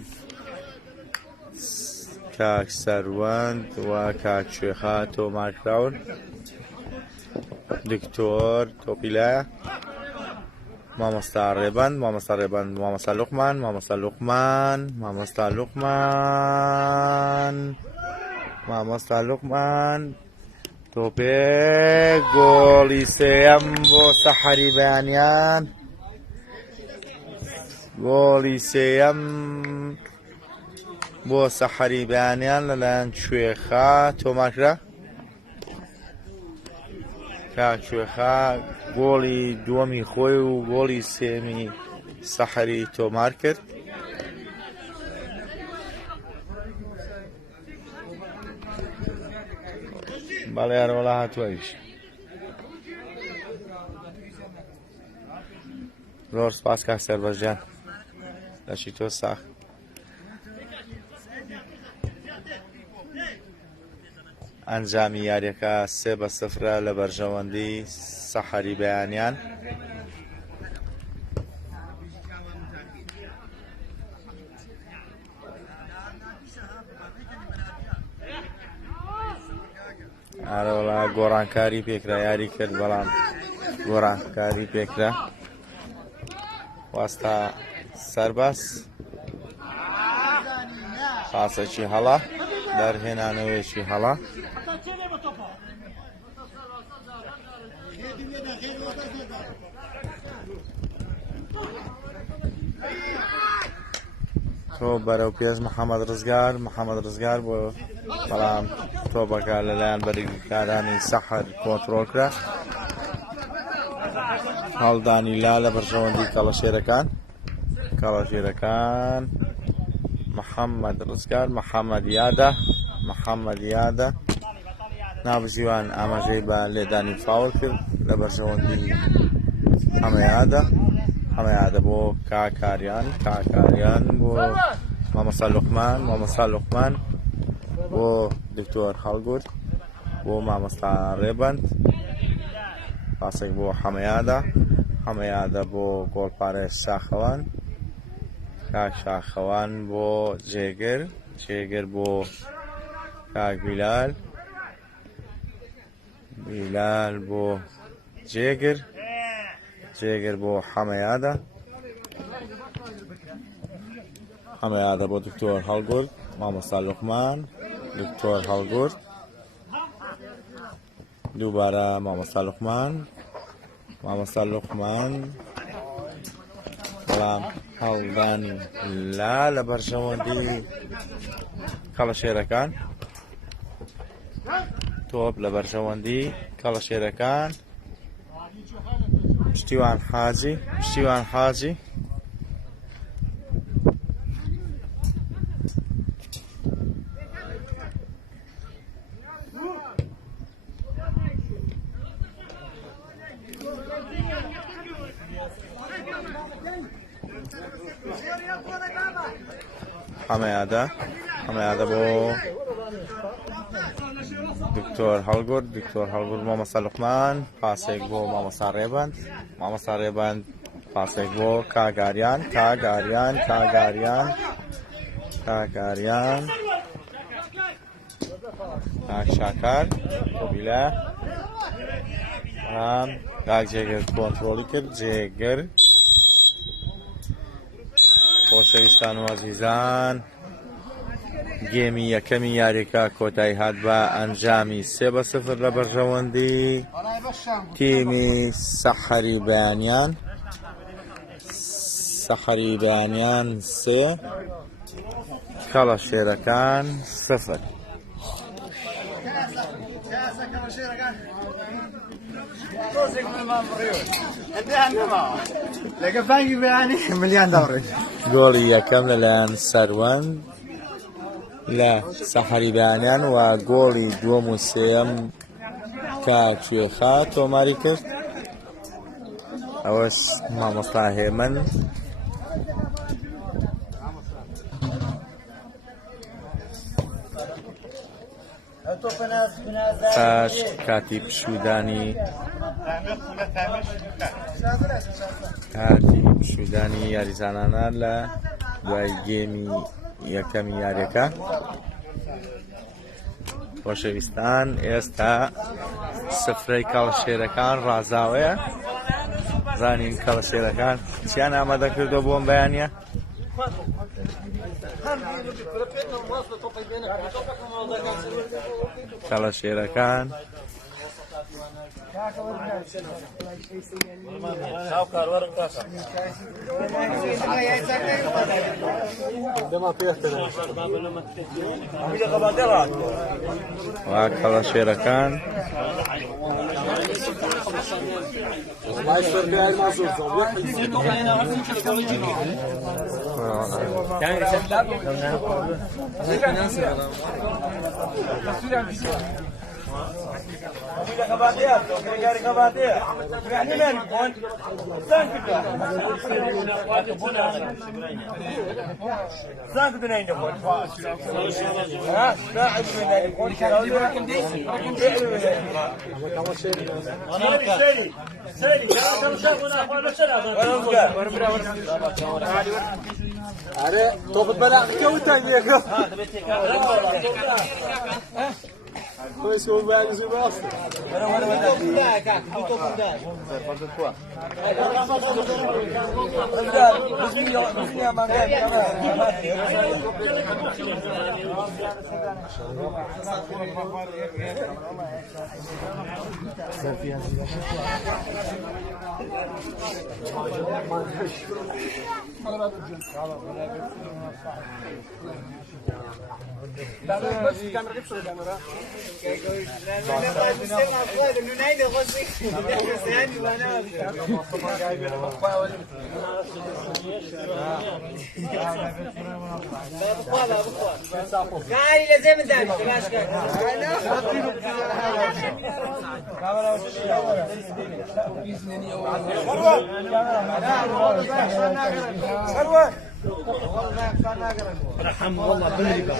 کاک سەروەند و کاک کوێخا تۆمارکراون دکتۆر تۆپیلایە مامۆستا ڕێبەند مامۆستا لوقمان تۆپێک گۆڵی سێەم بۆ سەحەری بەیانیان گۆڵی سێەم بۆ سەحەری بەیانیان لەلایەن کوێخا تۆمارکرا کاک کوێخا گۆڵی دووەمی خۆی و گۆڵی سێمی سەحەری تۆمار کرد بەڵێ یارەوەڵا هاتووەیش زۆر سپاس کاک سەربەزجان لەشی تۆ ساخ ئەنجامی یاریەکە 3-0 لە بەرژەوەندی سەحەری بەیانیان ئارەوەڵا گۆڕانکاری پێکرا یاری کرد بەڵام گۆڕانکاری پێکرا واستا سەرباز خاسەکی هەڵا دەرهێنانەوەیەکی هەڵا تۆ بەرەو پێش محەممەد ڕزگار بۆ بەڵام تۆپەکە لەلایەن بەرگریکارانی سەحەر کۆنتڕۆڵ کرا هەڵدانی لا لە بەرژەوەندی کەڵەشێرەکان محەممەد ڕزگار محەممەد یادە نابزیوان ئاماژەی بە لێدانی فاول کرد لە بەرژەوەندی هەمەیادە بۆ کاکاریان بۆ مامۆستا لوقمان بۆ دکتۆر هەڵگورد بۆ مامۆستا ڕێبەند پاسێک بۆ هەمەیادە بۆ گۆڵپارێز شاخەوان کاک شاخەوان بۆ جێگر بۆ کاک بیلال بۆ جێگر بۆ هەمەیادە بۆ دکتۆر هەڵگورد مامۆستا لوقمان دکتۆر هەڵگورد دووبارە مامۆستا لوقمان بەڵام هەڵدانی لا لە بەرژەوەندی کەڵەشێرەکان تۆپ لە بەرژەوەندی کەڵەشێرەکان پشتیوان حاجی هەمەیادە بۆ دکتۆر هەڵگورد مامۆستا لوقمان پاسێک بۆ مامۆستا ڕێبەند پاسێک بۆ کاگاریان شاکار کۆبیلە کاک جێگر کۆنتڕۆڵی کرد جێگر خۆشەویستان و عەزیزان گێمی یەکەمی یاریەکە کۆتایی هات بە ئەنجامی 3-0 لە بەرژەوەندی تیمی سەحەری بەیانیان 3 کەڵەشێرەکان 0. گۆڵی یەکەم لەلایەن سەروەند لە سەحەری بەیانیان و گۆڵی دووەم و سێەم کاکوێخا تۆماری کرد. ئەوەس مامۆستا هێمن پاش کاتی پشودانی یاریزانانە لە دوای گێمی یەکەمی یاریەکە. خۆشەویستان ئێستا سفرەی کەڵەشێرەکان ڕازاوەیە. زانین کەڵەشێرەکان چیان ئامادە کردووە بۆم بەیانیە؟ کەڵەشێرەکان کەڵەشێرەکان رحم والله بالربا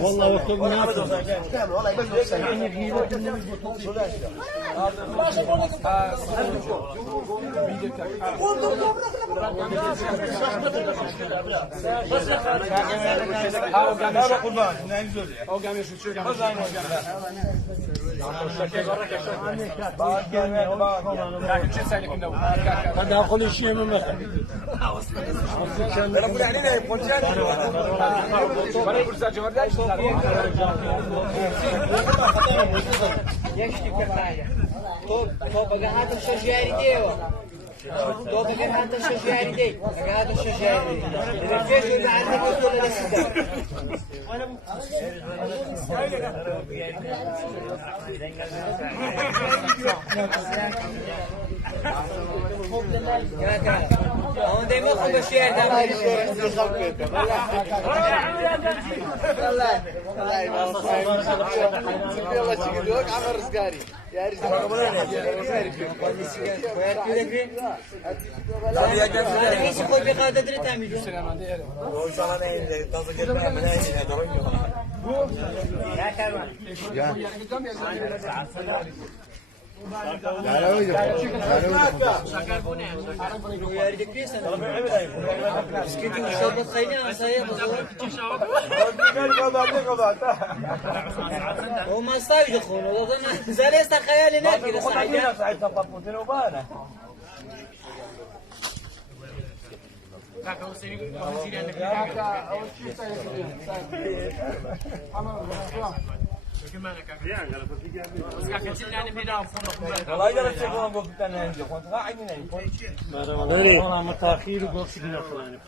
والله وقت مناسب هذا كل شيء من مكة تو بقى هذا الشجاري ديو تو بقى هذا الشجاري دي بقى هذا الشجاري كيف اللي عندك ولا لسه هون دايما خو بشير دايما وما استوى يدخل وضعنا زال يستخيل ناكل صحيح والله متاخير وقلت لنا فلان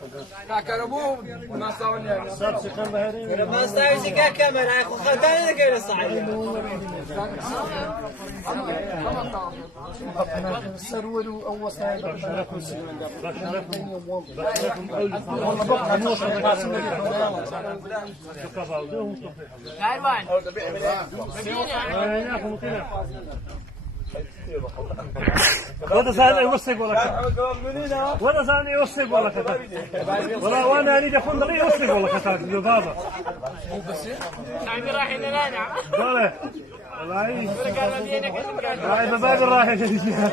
ما استوى زكاة كاميرا يا أخو خداني كده صحيح سرور أو وسائل وهذا ثاني يوصق ولا كذا وهذا ثاني يوصق ولا كذا ولا وانا اريد اكون دقيق يوصق ولا كذا بابا تعمل راح هنا قال والله والله بابا راح والله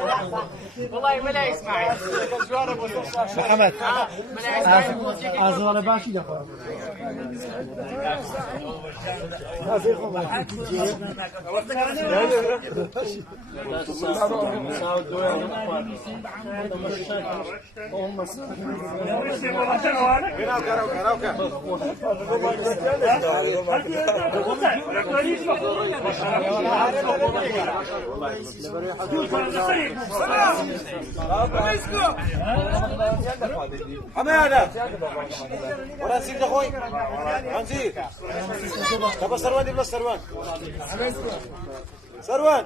بابا والله ما لا يسمع محمد أزوار باشي دخل حماده ورا سيد اخوي عنزير تبى سروان ولا سروان سروان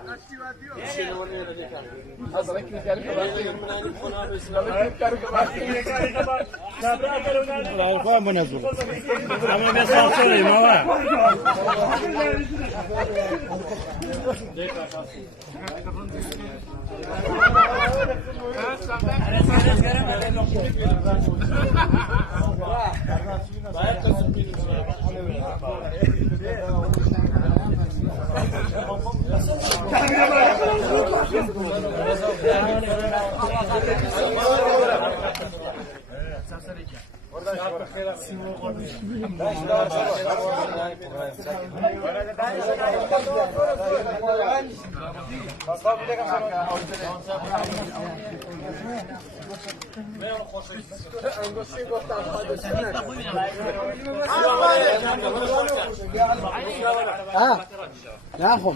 ناخذ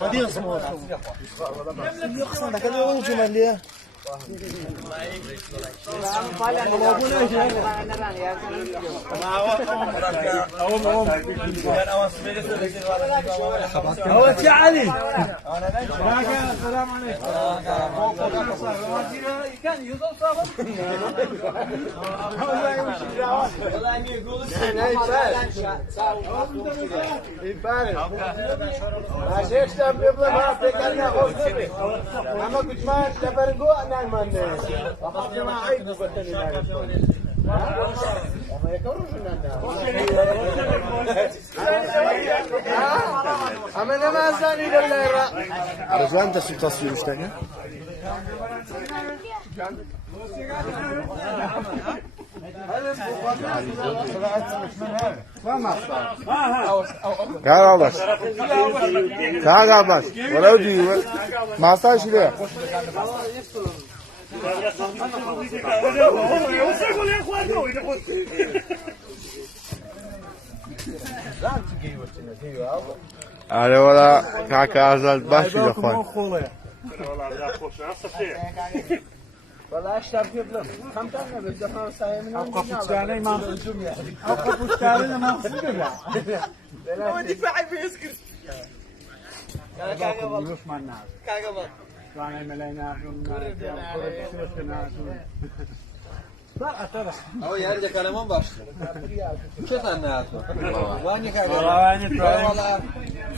صديق اسمه يقصد لك هذا وين جمال ليه هو يا علي السلام عليكم كان يوصل صابر والله اني يقول شيخ تم يبغى ما تكلنا خوفي اما كنت ما تبرقوا انا من فقط ما عيد بتني وما يكرهش اما انا ما زاني لله رجال انت شو تصوير اشتاق تعال عباس تعال عباس ولو دي ما صارش ليه على ولا كعكة أزال باش يا أخوان. والله لا خوش نص فيه والله اشتري في بلس كم تاني بالدفع سايمين ابقى فستاني ما ابقى فستاني ما هو دفاعي بيسكت كاغا والله مش معناه كاغا والله طلعنا ملاينا او yerde kalaman başlıyor. Çok anlattı. Vani kadar. والله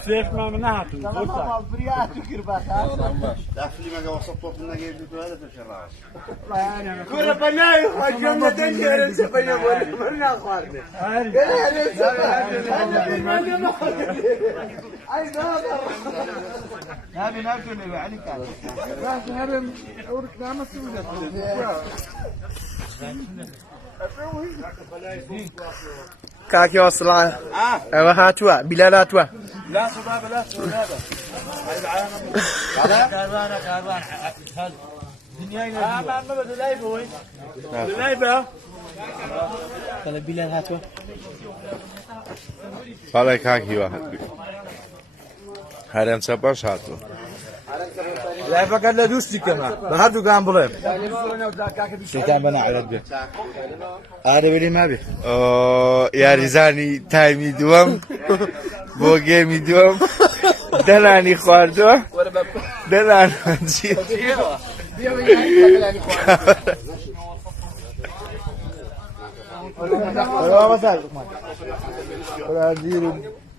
سيف ما منعت تمام بريات وكربات Daflime وسط طوفنا geldi böyle teşerrüat. كورة بناي وجمنا دنيا رنسة بنا مرنا خارج قال يا رنسة أي ناظر هذه ناكل اللي عليك راح هرم أورك نعم سويت كاكي وصلان ايوه هاتوا بلالاتوا لا صداب لا صداب. على دنيانا ما بدو لايبوي لايبه قال بلال هاتوا فلا كاكي واحد. هرم سباش هاتو. لا فقط لا دوستي كمان. بهدو قام بلهم. شيطان بنا على البيت. هذا بلي ما بي. يا رزاني تايمي دوام. بوجيمي دوام. دلاني خواردو. دلان منزيل. والله ما صار ولا ديروا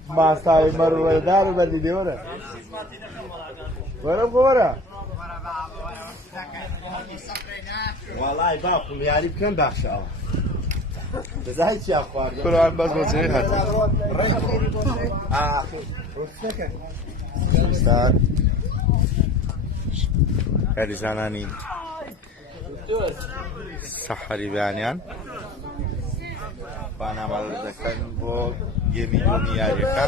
ما صار مرة داروا بدي ديوره ورا Vallahi bakım yani kan başa. Bezayt ya خوار. كل عام بس وزي هاتو. استاد. يا رزاناني. سحري بانيان. فأنا ما ذكرت بو جيمي دنيا ريكا.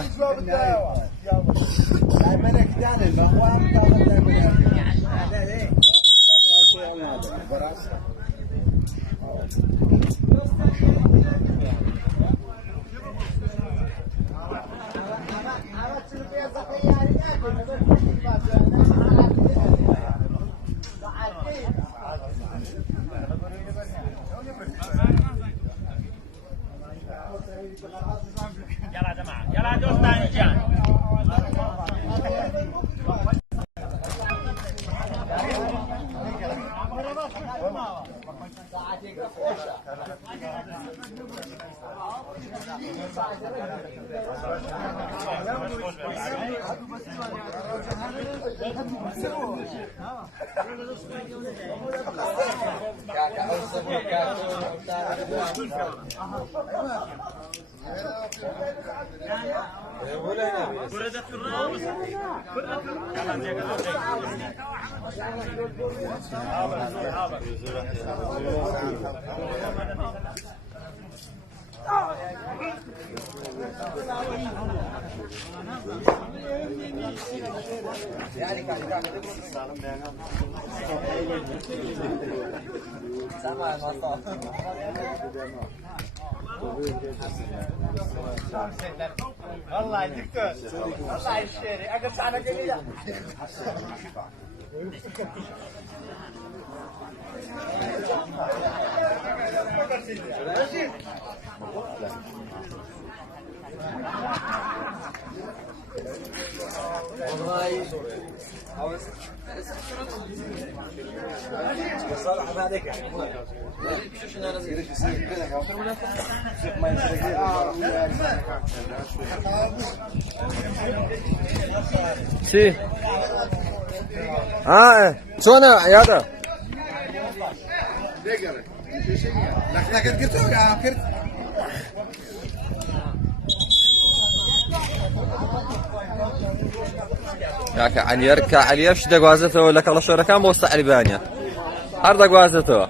يلا جماعه يلا دوستاني جان والله دكتور والله الشيري اقص على قليله صالح ما عليك. سي. شو انا يا ده؟ لكن قلت له يا كرت عن يركع على يش دقوازته ولا كلا شركة موسع البانية هر دقوازته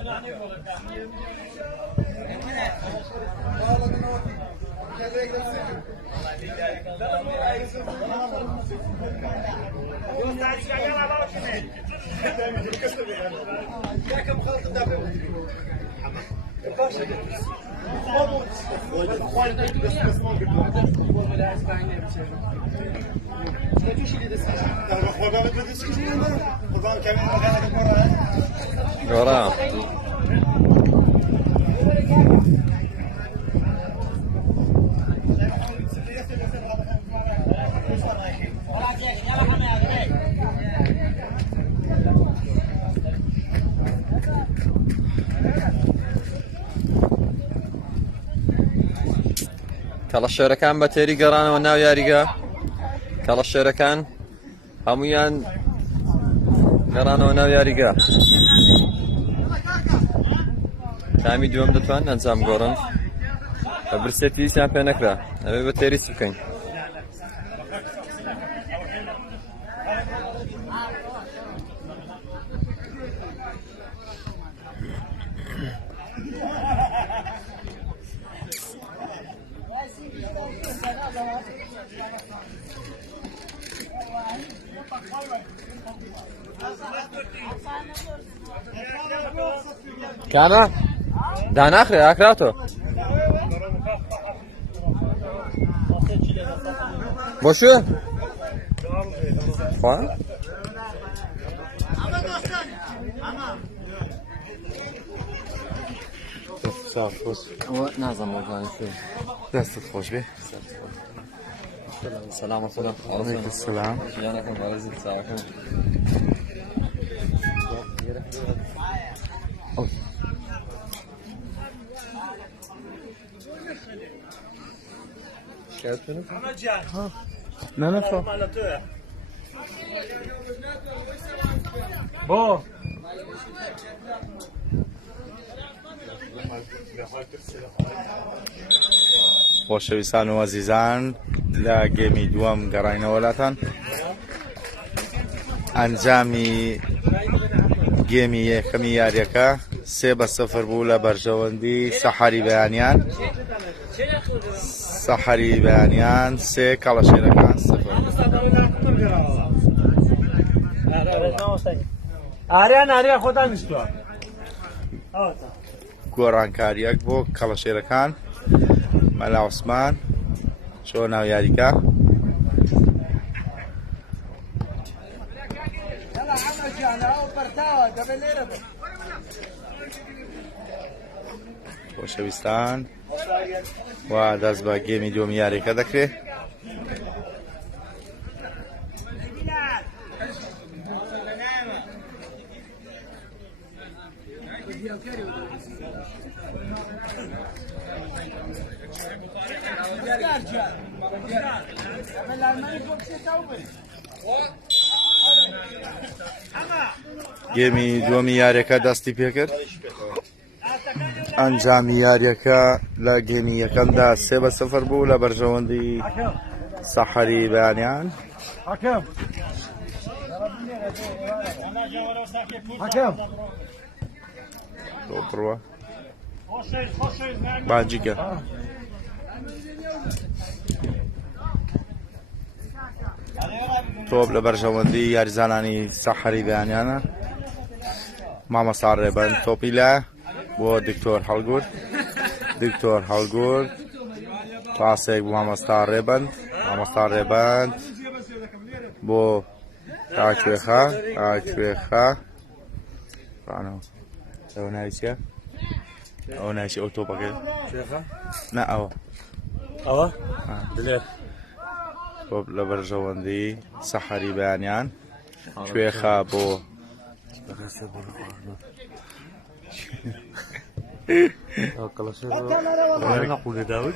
وراه کەڵە شێرەکان بە تێری گەڕانەوە ناو یاریگا کەڵە شێرەکان هەمویان گەڕانەوە ناو یاریگا تامی دووەم دەتوان ئەنجام گۆڕن بە برسێتی هیچیان پێ نەکرا ئەوێ بە تێری چ بکەین کامە؟ داناخرێ ئاکراتۆ بۆ شوێ؟ خوا؟ ئەوە نازانم وەزانی شوێ دەستت خۆش بێ سەلامەت عەلەیکم سەلام ژیانەکەم بەڕێزی چاوەکەم نه نه فا بۆ خۆشەویستان و عەزیزان لە گێمی دووەم گەڕاینەوە وڵاتان ئەنجامی گێمی یەکەمی یاریەکە 3-0 بوو لە بەرژەوەندی سەحەری بەیانیان سەحەری بەیانیان 3 کەڵەشێرەکان 0 ئاریان ئاریا خۆتان میستووە گۆڕانکاریەک بۆ کەڵەشێرەکان مەلا عوسمان چۆ ناو یاریکە خۆشەویستان وا دەست بە گێمی دووەمی یاریەکە دەکرێت گێمی دووەمی یاریەکە دەستی پێکرد ئەنجامی یاریەکە لە گێمی یەکەمدا 3-0 بوو لە بەرژەوەندی سەحەری بەیانیان حەکەم حەکەم تۆ بڕوە بانجیگە تۆپ لە بەرژەوەندی یاریزانانی سەحەری بەیانیانە مامەستا ڕێبەند تۆپی لە بۆ دکتۆر هەڵگورد دکتۆر هەڵگورد پاسێک بۆ مامەستا ڕێبەند بۆ ئاکوێخە ئەوە ناوی چییە؟ ئەوە ناوی ئەو تۆپەکەی نە ئەوە دلێت تۆپ لە بەرژەوەندی سەحەری بەیانیان کوێخە بۆ نقول داود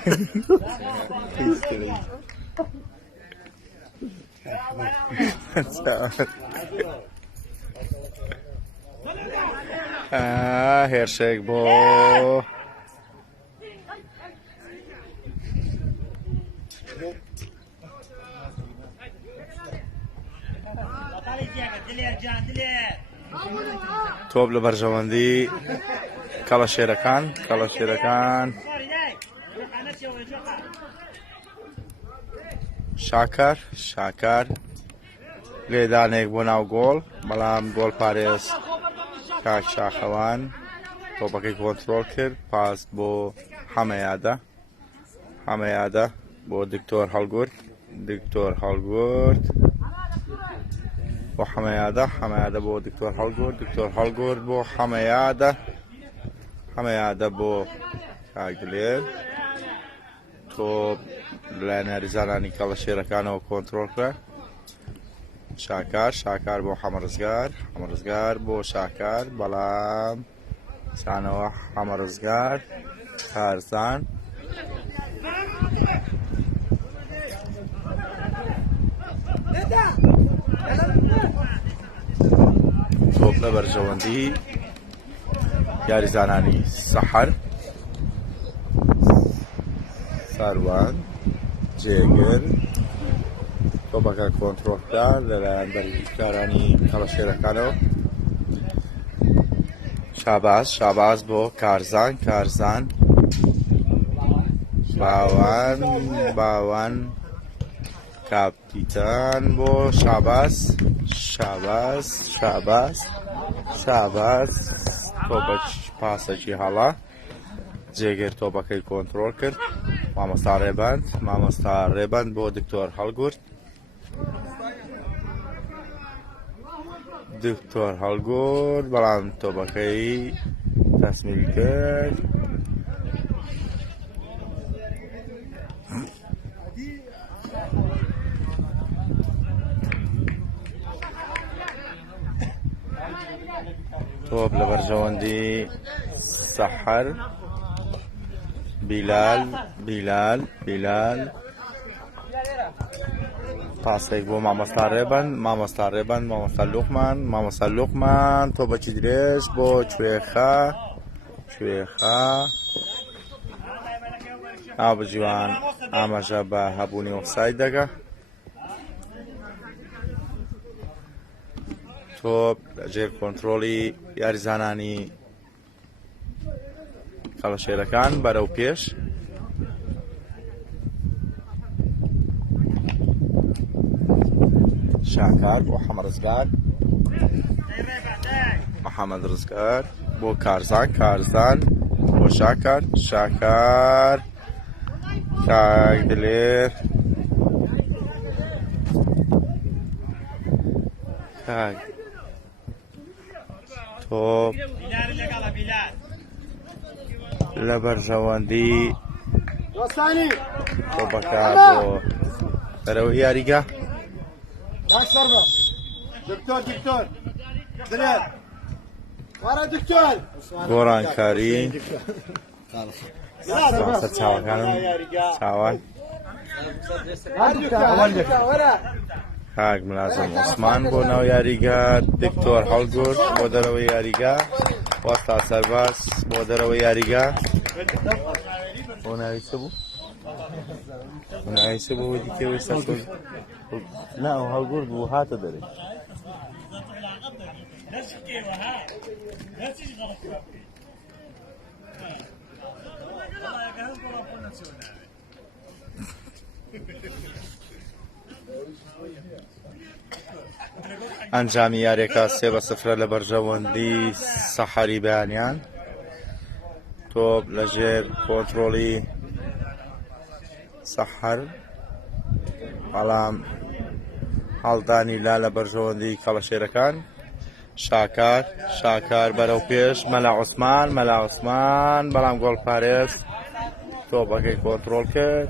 هێرشێک بۆ تۆپ لە بەرژەوەندی کەڵەشێرەکان شاکار لێدانێک بۆ ناو گۆڵ بەڵام گۆڵ پارێز کاک شاخەوان تۆپەکەی کۆنتڕۆڵ کرد پاس بۆ حمەیادە بۆ دکتۆر هەڵگورد بۆ حەمەیادە بۆ دکتۆر هەڵگورد بۆ حەمەیادە بۆ کاگلێر تۆپ لەلایەن یاریزانانی کەڵەشێرەکانەوە کۆنتڕۆڵکرا شاکار بۆ حەمەڕزگار بۆ شاکار بەڵام چانەوە حەمەڕزگار کارزان تۆپ لە بەرژەوەندی یاریزانانی سەحەر ساروان جێگر تۆپەکە کۆنتڕۆڵکرا لەلایەن بەرگریکارانی کەڵەشێرەکانەوە شاباز بۆ کارزان باوان کاپیتان بۆ شاباز تۆپەک پاسەکی هەڵا جێگەر تۆپەکەی کۆنتڕۆڵ کرد مامۆستا ڕێبەند بۆ دکتۆر هەڵگورد بەڵام تۆپەکەی تەسمیل کرد تۆپ لە بەرژەوەندی سەحەر بیلال پاسێک بۆ مامۆستا لوقمان تۆپەکی درێژ بۆ کوێخا ئابجوان ئاماژە بە هەبوونی ئۆفساید دەگا تۆپ لەژێر کۆنتڕۆڵی یاریزانانی کەڵەشێرەکان بەرەو پێش شاکار بۆ محەممەد ڕزگار بۆ کارزان بۆ شاکار کاگدلێر تۆپ لە بەرژەوەندی تۆپەکە بۆ بەرەوەی یاریگا دکتۆر دلێر وارە دکتۆر گۆڕانکاری چاوەکانم چاوان کاک ملازم عوسمان بۆ ناو یاریگا دکتۆر هەڵگورد بۆ دەرەوەی یاریگا وەستا سەرباز بۆ دەرەوەی یاریگا بۆ ناوی چ بوو دیکەوەی سەر نا ئەو هەڵگورد بوو هاتە دەرێ ئەنجامی یاریەکە 3-0 لە بەرژەوەندی سەحەری بەیانیان تۆپ لەژێر کۆنتڕۆڵی سەحەر بەڵام هەڵدانی لا لە بەرژەوەندی کەڵەشێرەکان شاکار بەرەو پێش مەلا عوسمان بەڵام گۆڵپارێز تۆپەکەی کۆنتڕۆڵ کرد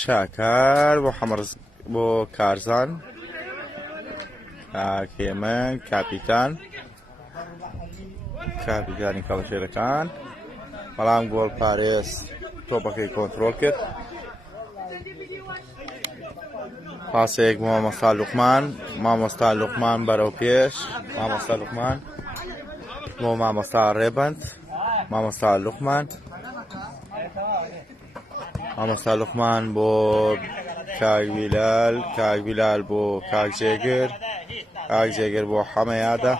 شاکار بۆ کارزان کاکێمن کاپیتانی کەڵەشێرەکان بەڵام گۆڵپارێز تۆپەکەی کۆنتڕۆڵ کرد پاسێک بۆ مامۆستا لوقمان بەرەو پێش بۆ مامۆستا ڕێبەند مامۆستا لوقمان بۆ کاگویلال بۆ کاکجێگر بۆ حەمەیادە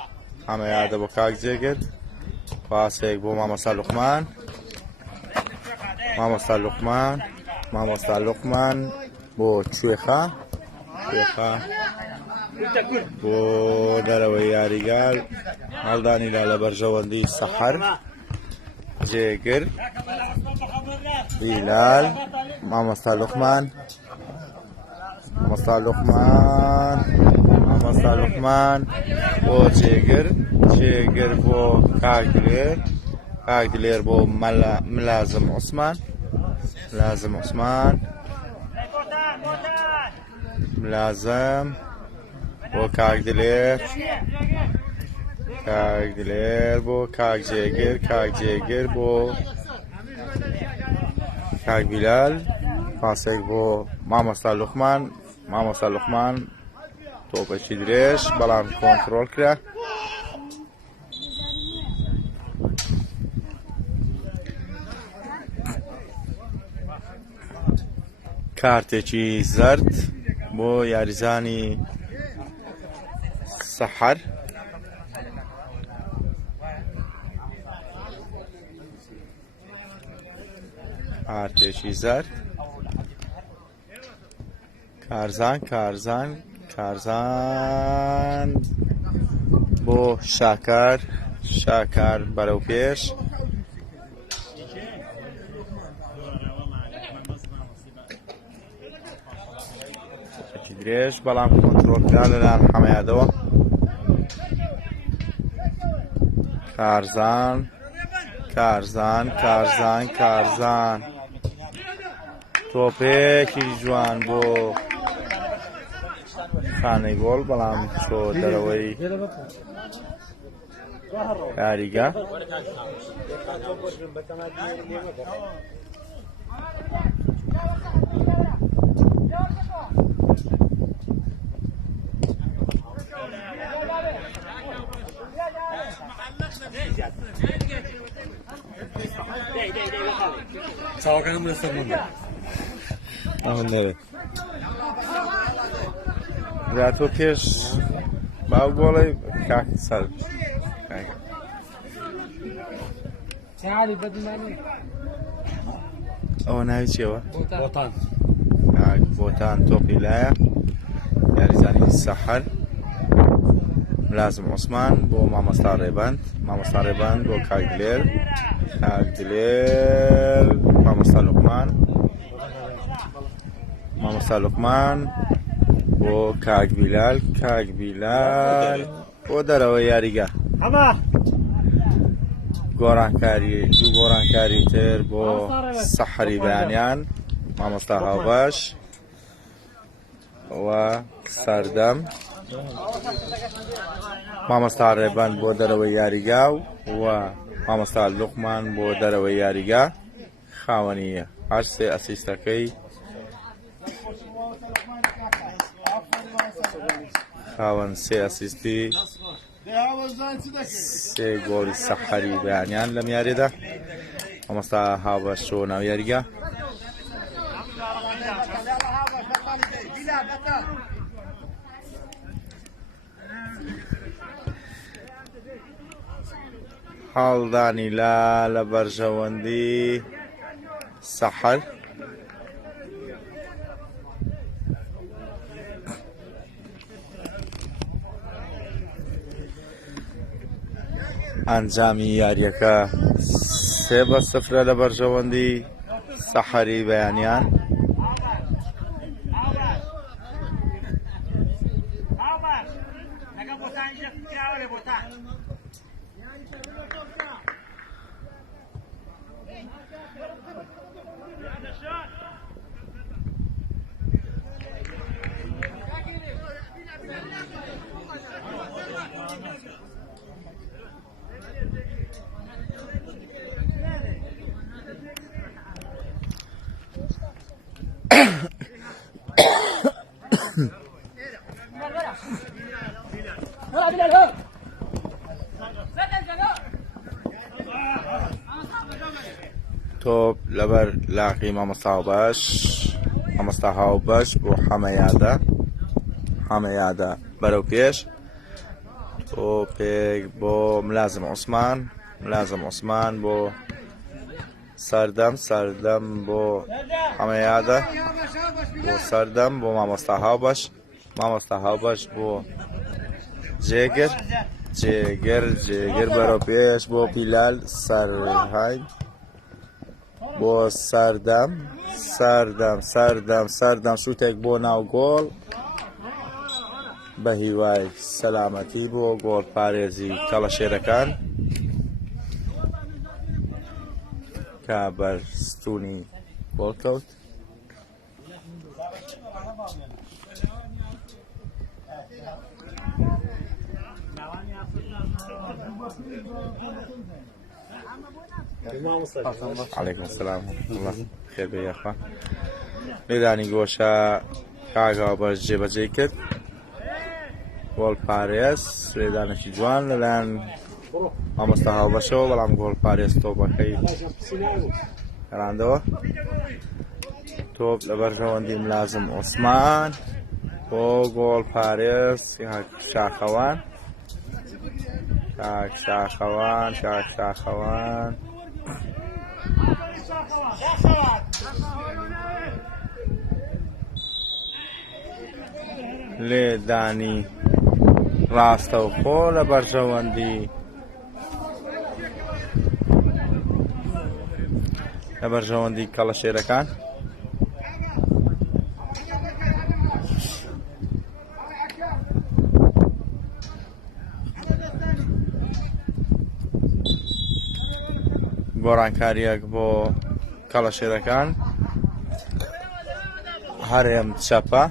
بۆ کاکجێگر پاسێک بۆ مامۆستا لوقمان بۆ کوێخا بۆ دەرەوەی یاریگال هەڵدانیلا لە بەرژەوەندی سەحەر جێگر بیلال مامۆستا لوقمان مامۆستا لوقمان بۆ جێگر بۆ کاکدلێر بۆ ملازم عوسمان ملازم بۆ کاکدلێر بۆ کاکجێگر بۆ کاک بیلال پاسێک بۆ مامۆستا لوقمان تۆپێکی درێژ بەڵام کۆنتڕۆڵ کرا کارتێکی زەرد بۆ یاریزانی سەحەر کارتێکی زەرد کارزان بۆ شاکار بەرەو پێش درێژ بەڵام کۆنتڕۆڵکرا لەلایەن حەمەیادەوە کارزان تۆپێکی جوان بۆ خانەی گۆڵ بەڵام چۆ دەرەوەی یاریگا چاوەکانم لەسەر من تۆ پێش باو گۆڵی کاک سەر ئەوە ناوی چێوە؟ بۆتان تۆپی لایە یاریزانی سەحەر ملازم عوسمان بۆ مامۆستا ڕێباند بۆ کاکدلێر مامۆستا لوقمان بۆ کاک بیلال بۆ دەرەوەی یاریگا دوو گۆڕانکاری تر بۆ سەحەری بەیانیان مامۆستا هاوبەش و سەردەم مامۆستا ڕێباند بۆ دەرەوەی یاریگا و مامۆستا لوقمان بۆ دەرەوەی یاریگا خاوەنیە هەر سێ ئەسیستەکەی خاوەن سێ ئەسیستی سێ گۆڵی سەحەری بەیانیان لەم یاریدا مامۆستا هاوبەش و ناو یاریگا هەڵدانی لە بەرژەوەندی سەحەر ئەنجامی یاریەکە 3-0 لە بەرژەوەندی سەحەری بەیانیان تۆپ لەبەر لاقی مامۆستا هاوبەش بۆ حەمەیادە بەرەو پێش تۆپێک بۆ ملازم عوسمان بۆ سەردەم بۆ حەمەیادە بۆ سەردەم بۆ مامۆستا هاوبەش مامۆستا هاوبەش بۆ جێگر بەرەو پێش بۆ پیلال سەرهای بۆ سەردەم سووتێک بۆ ناو گۆڵ بە هیوای سەلامەتی بۆ گۆڵ پارێزی کەڵەشێرەکان کە بەرستوونی گۆڵ کەوت. عليكم السلام الله خير بي يا اخوان. لێدانی گۆشە کاگا بەش جێبەجێ کرد گۆڵ پارێز لێدانێکی جوان لەلایەن مامۆستا هاوبەشەوە، بەڵام گۆڵ پارێز تۆپەکەی هەراندەوە. تۆپ لە بەرژەوەندی ملازم عوسمان بۆ گۆڵ پارێز شاخەوان لێدانی ڕاستەوخۆ لە بەرژەوەندی کەڵەشێرەکان. گۆڕانکاریەک بۆ کەڵەشێرەکان. هەرێم چەپە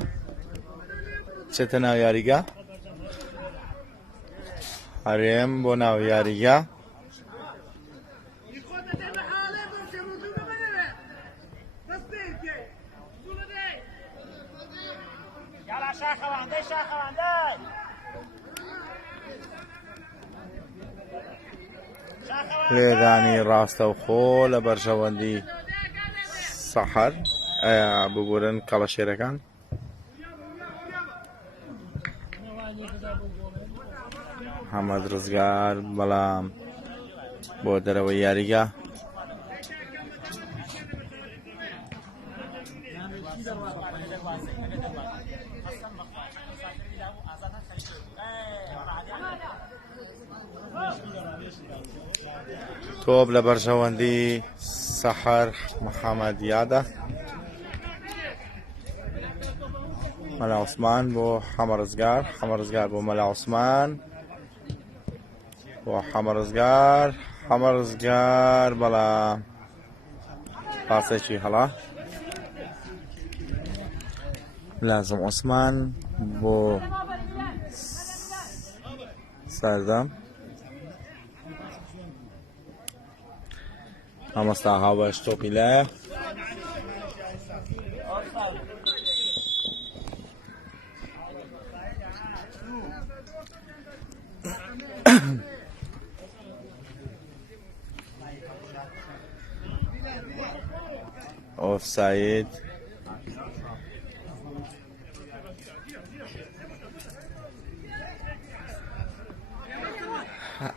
چێتە ناو یاریگا، هەرێم بۆ ناو یاریگا. لێدانی ڕاستەوخۆ لە بەرژەوەندی سەحەر ببورن کەڵەشێرەکان. حەمەد ڕزگار بەڵام بۆ دەرەوەی یاریگا. تۆپ لە بەرژەوەندی سەحەر محەممەد یادە. مەلا عوسمان بۆ حەمەڕزگار بۆ مەلا عوسمان بۆ حەمەڕزگار بەڵام پاسێکی هەڵا. لازم عوسمان بۆ سەردەم. مامۆستا هاوبەش تۆپی لایە. ئۆفساید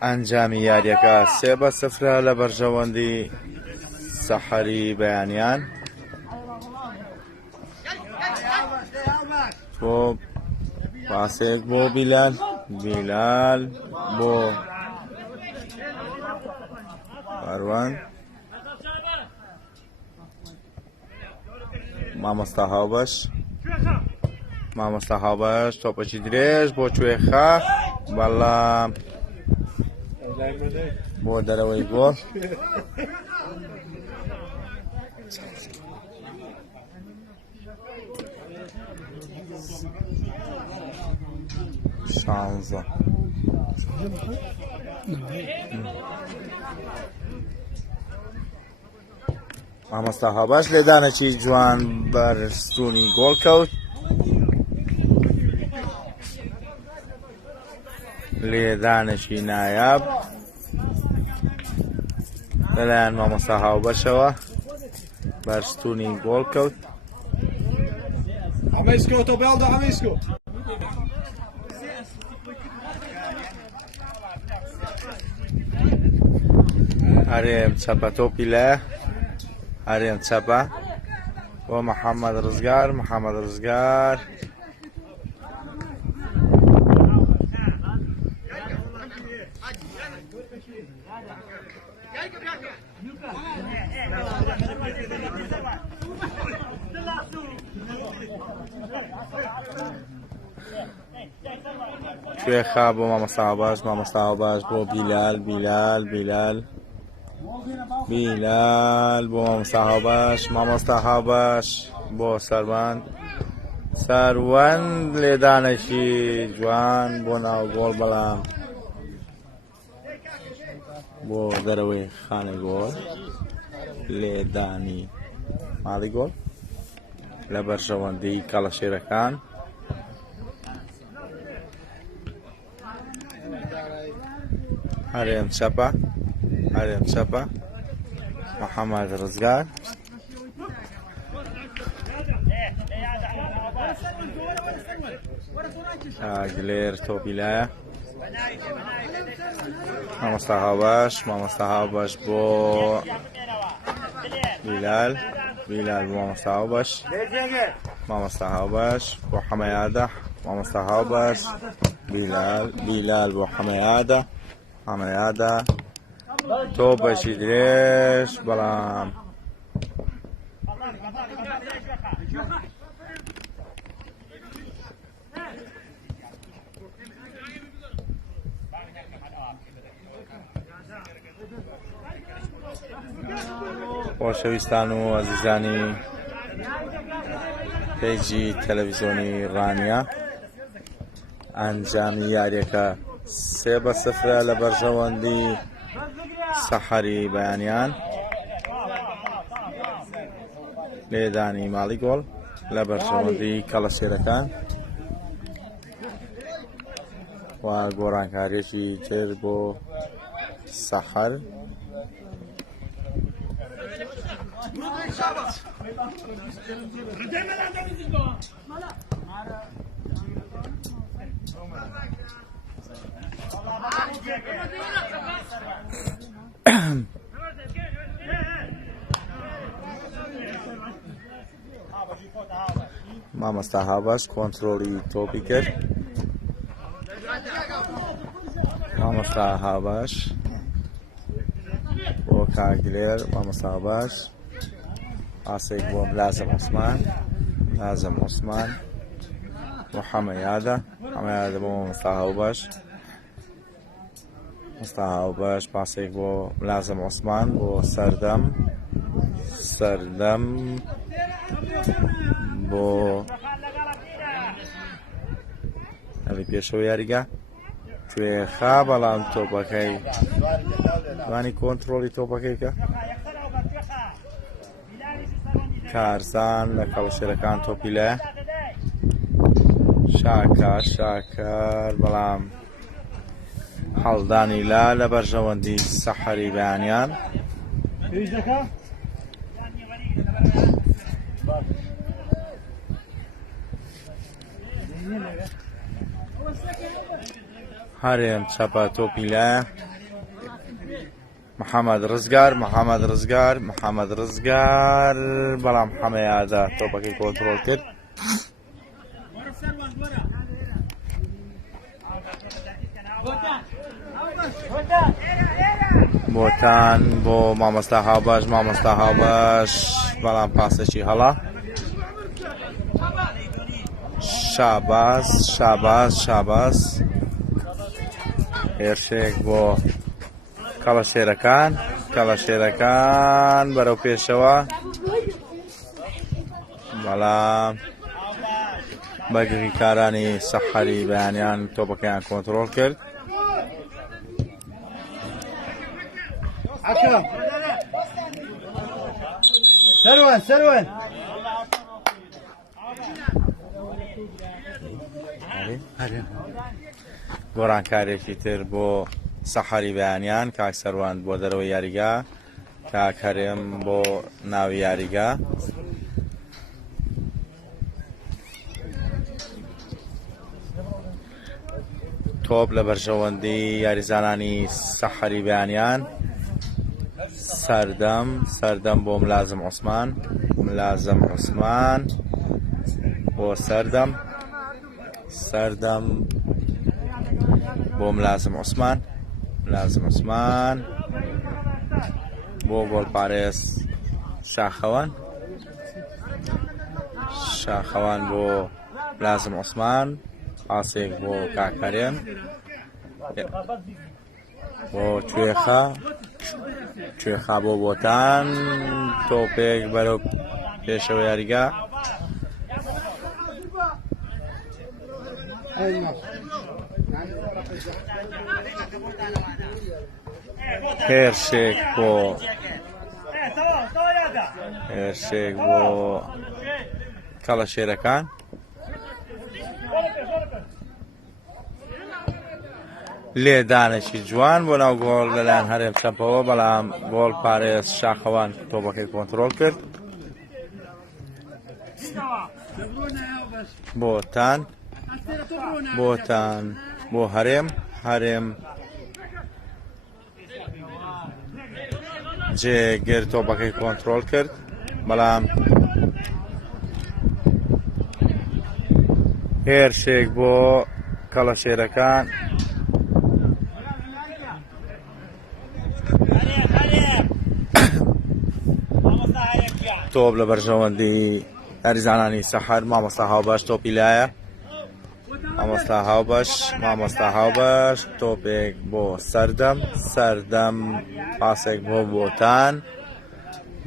ئەنجامی یاریەکە 3-0 لە بەرژەوەندی سەحەری بەیانیان. تۆپ پاسێک بۆ بیلال بۆ باروان. مامۆستا هاوبەش تۆپێکی درێژ بۆ کوێخە بەڵام بۆ دەرەوەی گۆڵ. شانزە مامۆستا هاوبەش لێدانێکی جوان بەرستوونی گۆڵ کەوت. لێدانێکی نایاب لەلایەن مامۆستا هاوبەشەوە بەرستوونی گۆڵ کەوت. هەرێم چەپە تۆپی لایە. هەرێم چەپە بۆ محەممەد ڕزگار توی خواب و مامۆستا باش بۆ بیلال بۆ مامۆستا باش بۆ سەروەند لێدانێکی جوان بۆ ناو گۆڵ بەڵام بۆ دەرەوەی خانەی گۆڵ لێدانی ماڵی گۆڵ لە بەرژەوەندی کەڵەشێرەکان هەرێم چەپە محەممەد ڕزگار گلێر تۆپی لایە مامۆستا باش بۆ بیلال بۆ مامۆستا باش بۆ حەمەیادە مامۆستا باش بیلال بۆ حەمەیادە تۆپێکی درێژ بەڵام خۆشەویستان و ئەزیزانی پێیجی تەلەڤیزۆنی ڕانیە ئەنجامی یاریەکە 3-0 لە بەرژەوەندی سەحەری بەیانیان لێدانی ماڵی گۆڵ لە بەرژەوەندی کەڵەسێرەکان و گۆڕانکاریەکی تر بۆ سەحەر مامۆستا باش کۆنتڕۆڵی تۆپی کرد مامۆستا باش بۆ کاگلێر مامۆستا باش پاسێک بۆ لازم عوسمان بۆ حەمەیادە بۆ مامۆستا باش پاسێک بۆ لازم عوسمان بۆ سەردەم بۆ ئەوی پێشەوە یاریگا توێ خا بەڵام تۆپەکەی توانی کۆنتڕۆڵی تۆپەکەیکە کارزان لە کەڵەشێرەکان تۆپی لایە شاکار بەڵام هەڵدانی لە بەرژەوەندی سەحەری بەیانیان هەرێم چەپە تۆپی لایە محەممەد ڕزگار بەڵام حەمەیادە تۆپەکەی کۆنتڕۆڵ کرد بۆتان بۆ مامۆستا باش بەڵام پاسێکی هەڵا شاباز هێرشێک بۆ کەڵەشێرەکان بەرەو پێشەوە بەڵام بەگری کارانی سەحەری بەیانیان تۆپەکەیان کۆنتڕۆڵ کرد سەروەن گۆڕانکارێکی تر بۆ سەحەری بەیانیان کاک سەروان بۆ دەرەوەی یاریگا کاک هەرێم بۆ ناوی یاریگا تۆپ لە بەرژەوەندی یاریزانانی سەحەری بەیانیان سەردەم بۆ ملازم عوسمان بۆ سەردەم بۆ ملازم عوسمان بۆ گۆڵپارێز شاخەوان بۆ لازم عوسمان، پاسێک بۆ کاکەرێم، بۆ کوێخا بۆ بۆتان، تۆپێک بەرەو پێشەوە یاریگا، هێرشێک بۆ کەڵەشێرەکان، لێدانێکی جوان بۆ ناو گۆڵ لەلایەن هەرێم چەمپەوە، بەڵام گۆڵ پارێز شاخەوان تۆپەکەی کۆنتڕۆڵ کرد. بۆتان بۆ هەرێم جێگر تۆپەکەی کۆنتڕۆڵ کرد، بەڵام هێرشێک بۆ کەڵەشێرەکان، تۆپ لە بەرژەوەندی یاریزانانی سەحەر. مامۆستا هاوبەش تۆپی لایە، مامۆستا هاوبەش تۆپێک بۆ سەردەم، پاسێک بۆ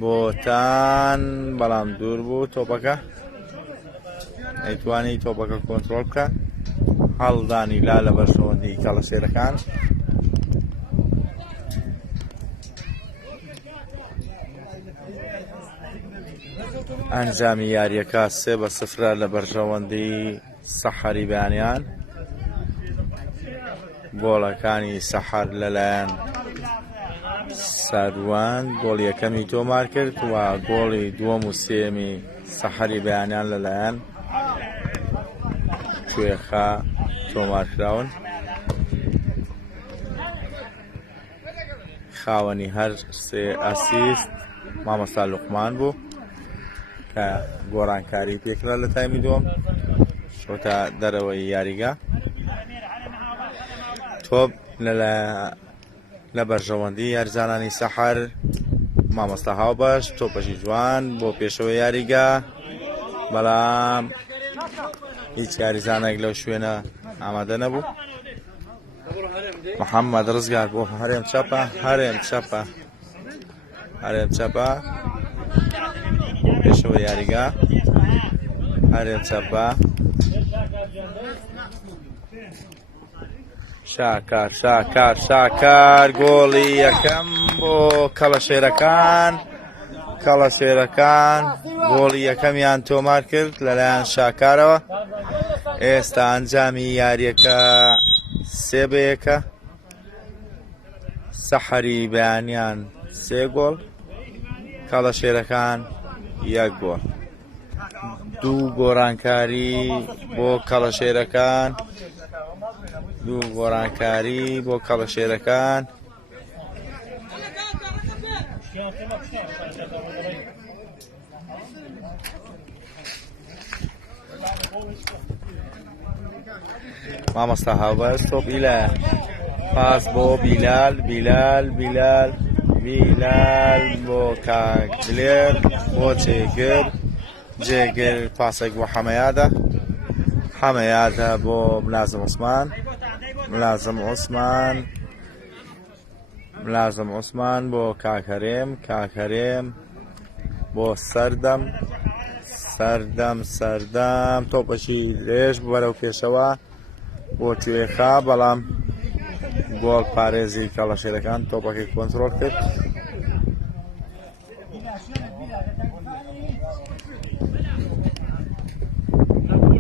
بۆتان، بەڵام دوور بوو تۆپەکە، نەیتوانی تۆپەکە کۆنتڕۆڵ بکە. هەڵدانی لا لە بەرژەوەندی کەڵەشێرەکان، ئەنجامی یاریەکە 3-0 لە بەرژەوەندی سەحەری بەیانیان. گۆڵەکانی سەحەر لەلایەن ساروان گۆڵ یەکەمی تۆمار کرد و گۆڵی دووەم و سێمی سەحەری بەیانیان لەلایەن کوێخا تۆمار کراون. خاوەنی هەر سێ ئەسیست مامۆستا لوقمان بوو کە گۆڕانکاری پێکرا لە تایمی دووەم، چۆتە دەرەوەی یاریگا. تۆپ لە بەرژەوەندی یاریزانانی سەحەر، مامۆستا هاوبەش تۆپەشی جوان بۆ پێشەوە یاریگا، بەڵام هیچ یاریزانێک لەو شوێنە ئامادە نەبوو. محەممەد ڕزگار بۆ هەرێم چەپە پێشەوە یاریگا، هەرێم چەپە، شاکار گۆڵی یەکەم بۆ کەڵەشێرەکان، گۆڵی یەکەمیان تۆمار کرد لەلایەن شاکارەوە. ئێستا ئەنجامی یاریەکە 3-1، سەحەری بەیانیان 3 گۆڵ، کەڵەشێرەکان 1 گۆڵ. دوو گۆڕانکاری بۆ کەڵەشێرەکان، مامۆستا هاوبەش تۆپی لایە، پاس بۆ بیلال بۆ کاکلێر بۆ جێگر پاسێک بۆ حەمەیادە بۆ ملازم عوسمان بۆ کاکەرێم بۆ سەردەم تۆپەشی درێژ بەرەو پێشەوە بۆ کوێخا، بەڵام گۆڵ پارێزی کەڵەشێرەکان تۆپەکەی کۆنتڕۆڵ کرد.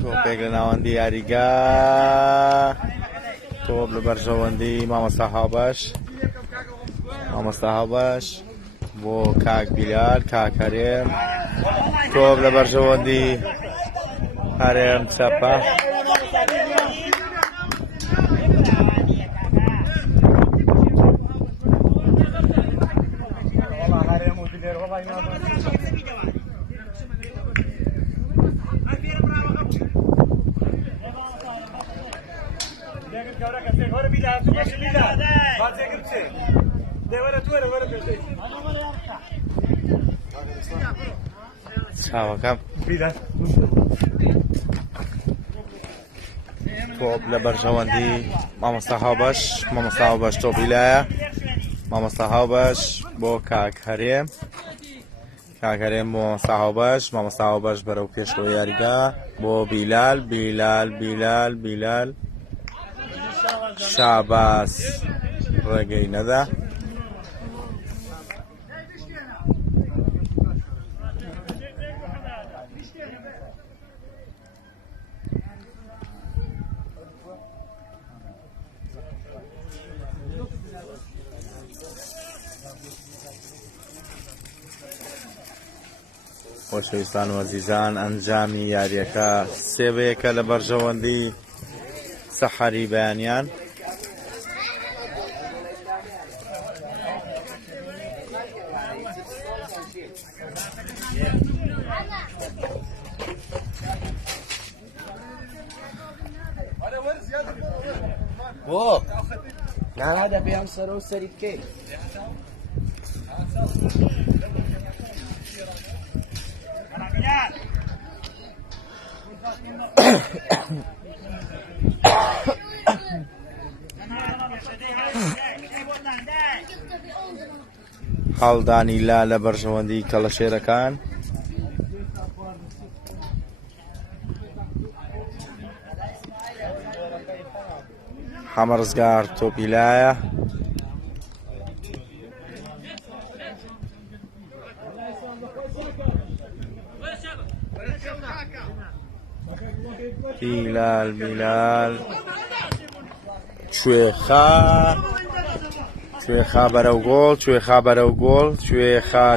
تۆپێک لە ناوەندی یاریگا، تۆپ لە بەرژەوەندی مامۆستا هاوبەش بۆ کاک بیلال، کاکەرێم، تۆپ لە بەرژەوەندی هەرێم چەپە، چاوەکەم بيدا تۆپ لە بەرژەوەندی مامۆستا هاوبەش. مامۆستا هاوبەش تۆپی لایە. مامۆستا هاوبەش بۆ کاک هەرێم. کاک هەرێم بۆ مامۆستا هاوبەش. مامۆستا هاوبەش بەرەو پێشەوە یاریگا بۆ بیلال. بیلال شاباس ڕێگەی نەدا. خۆشەویستان و عەزیزان، ئەنجامی یاریەکە 3-1 لە بەرژەوەندی سەحەری بەیانیان. نعم هذا بيهم سرو سريد كي هەڵدانی لا لە بەرژەوەندی کەڵەشێرەکان. حەمە ڕزگار تۆپی لایە. بیلال کوێخا بەرەو گۆڵ. کوێخا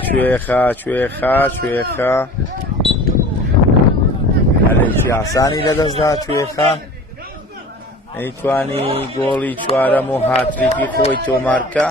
هەلێکی ئاسانی لەدەستدا. کوێخا نەیتوانی گۆڵی چوارەم و هاتریکی خۆی تۆمارکە.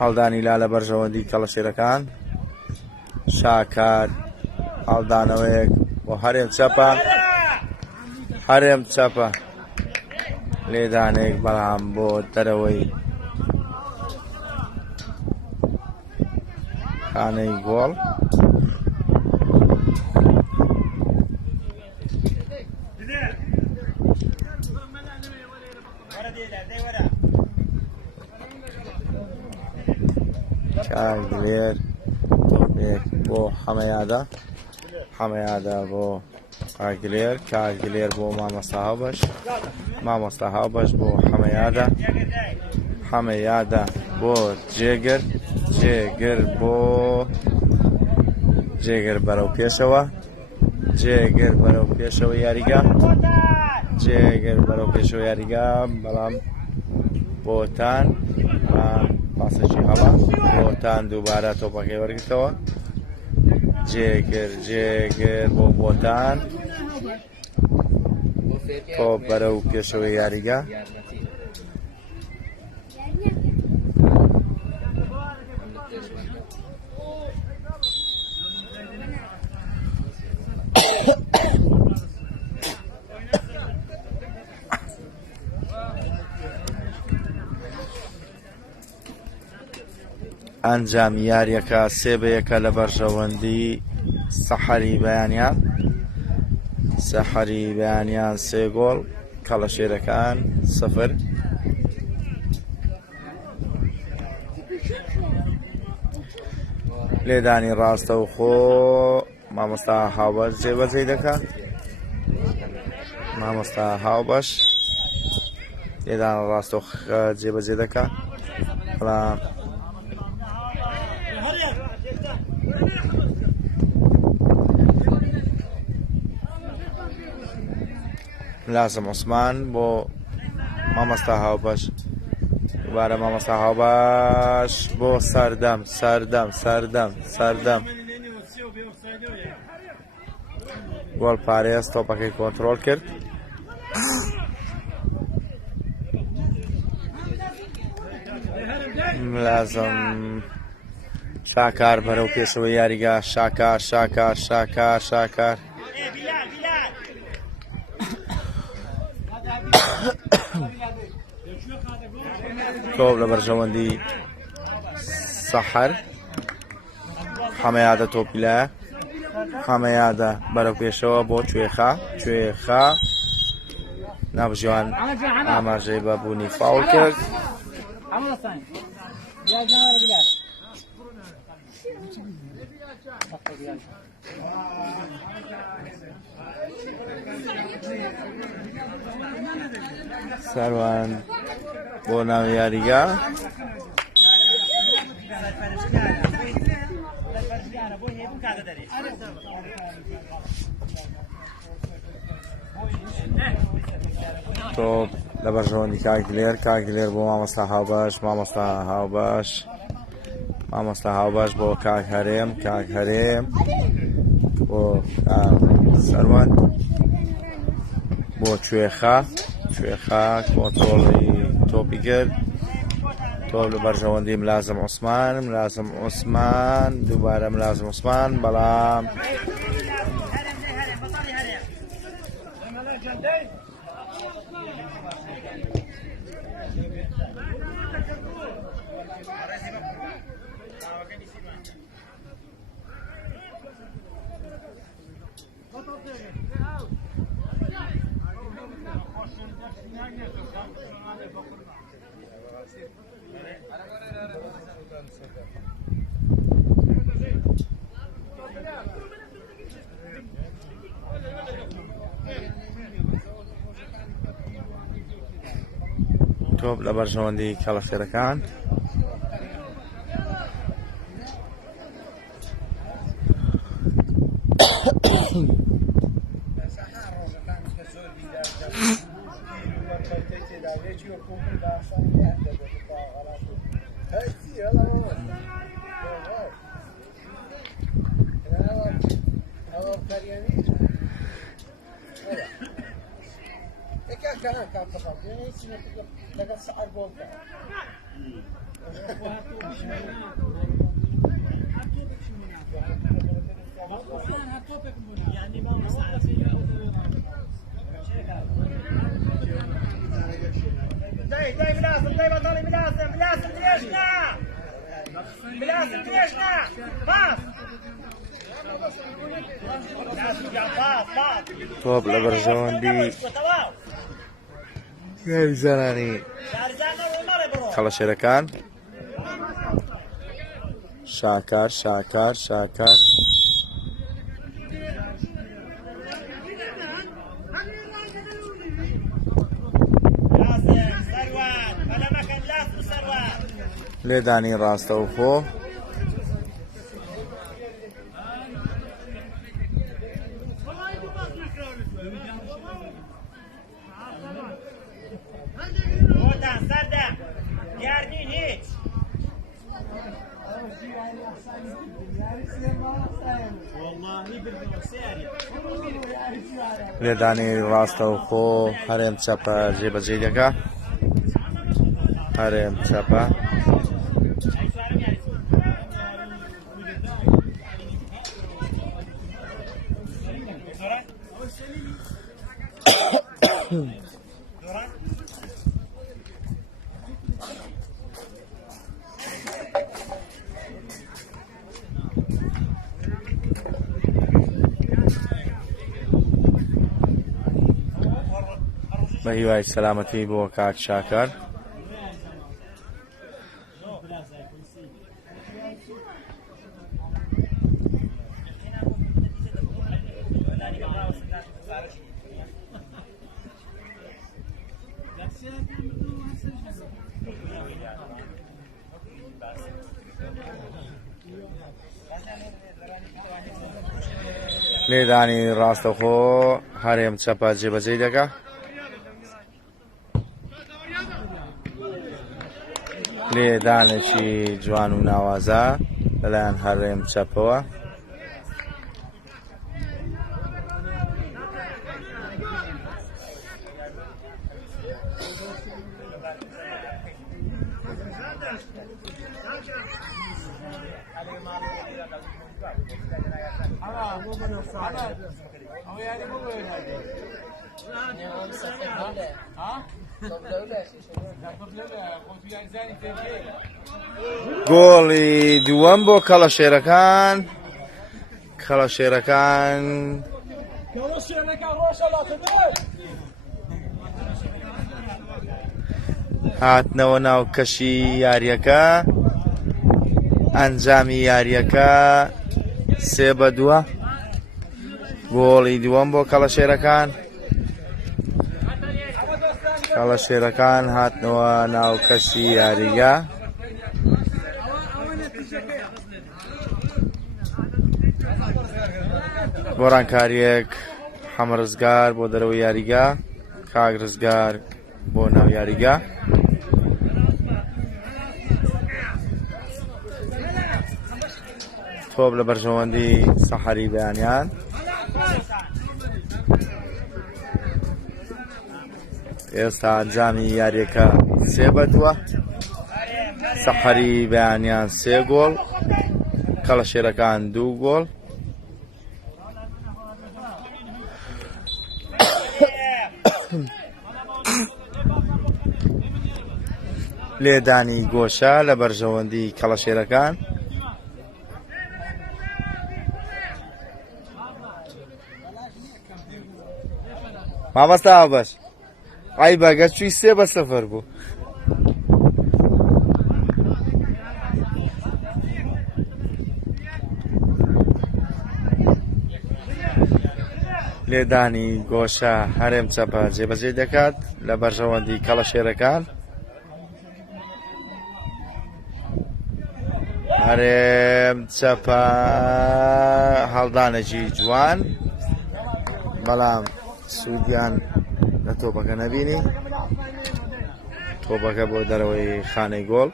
هەڵدانی لا لە بەرژەوەندی کەڵەشێرەکان. شاکات هەڵدانەوەیەک بۆ هەرێم چەپە لێدانێک بەڵام بۆ دەرەوەی خانەی گۆڵ. کاگلێر تۆپێک بۆ حەمەیادە بۆ کاگلێر بۆ مامۆستا هاوبەش بۆ حەمەیادە بۆ جێگر بەرەو پێشەوە یاریگا. بەڵام بۆتان پاسەکی هەڵا. بۆتان دووبارە تۆپەکەی وەرگرتەوە. جێگر بۆ بۆتان. تۆپ بەرەو پێشەوە یاریگا. ئەنجام یاریەکە 3-1 لە بەرژەوەندی سەحەری بەیانیان 3 گۆڵ. کەڵەشێرەکان 0. لێدانی ڕاستە و خۆ مامۆستا هاوبەش جێبەجێ دەکات. مامۆستا هاوبەش لێدانی ڕاستە و جێبەجێ دەکات. بەڵام لازم عوسمان بۆ مامۆستا هاوبەش دووبارە مامۆستا هاوبەش بۆ سەردەم سەردەم سەردەم سەردەم گۆڵ پارێز تۆپەکەی کۆنتڕۆڵ کرد لازم شاکار بەرەو پێشەوە یاریگا شاکار شاکار شاکار شاکار تۆپ لە بەرژەوەندی سەحەر حەمەیادە تۆپی لایە حەمەیادە بەرەو پێشەوە بۆ کوێخا نابژێوان ئاماژەی بەبوونی فاول کرد سەروان بۆ ناوی یاریگا تۆپ لە بەرژەوەندی کاکدلێر بۆ مامۆستا هاوبەش مامۆستا هاوبەش بۆ کاک هەرێم بۆ سەروان بۆ کوێخا کۆنتڕۆڵی تۆپی کرد تۆپ لە بەرژەوەندی ملازم عوسمان دووبارە ملازم عوسمان بەڵام تۆپ لە بەرژەوەندی کەڵەفێرەکان تۆپ لە بەرژەوەندی زەرانی کەڵەشێرەکان شاکار لێدانی ڕاستەوخۆ لێدانی ڕاستەوخۆ هەرێم چەپە جێبەجێ دەکا هەرێم چەپە بە هیوای سەلامەتی بۆ کاک شاکار لێدانی ڕاستەوخۆ هەرێم چەپە جێبەجێ دەکا لێدانێکی جوان و ناوازە لەلایەن هەڕێم چەپەوە. گۆڵی دووەم بۆ کەڵەشێرەکان. کەڵەشێرەکان هاتنەوە ناو کەشی یاریەکە. ئەنجامی یاریەکە 3-2. گۆڵی دووەم بۆ کەڵەشێرەکان. کەڵەشێرەکان هاتنەوە ناو کەشی یاریگا. گۆڕانکاریەک حەمە ڕزگار بۆ دەرەوەی یاریگا. کاک ڕزگار بۆ ناو یاریگا. تۆپ لە بەرژەوەندی سەحەری بەیانیان. ئێستا ئەنجامی یاریەکە 3-2. سەحەری بەیانیان 3 گۆڵ، کەڵەشێرەکان 2 گۆڵ. لێدانی گۆشە لە بەرژەوەندی کەڵەشێرەکان. مامەستا هاوبەش ئای بەگە چووی 3-0 بوو. لێدانی گۆشە هەرێم چەپە جێبەجێ دەکات لە بەرژەوەندی کەڵەشێرەکان. هەرێم چەپە هەڵدانێکی جوان، بەڵام سوودیان لە تۆپەکە نەبینی. تۆپەکە بۆ دەرەوەی خانەی گۆڵ.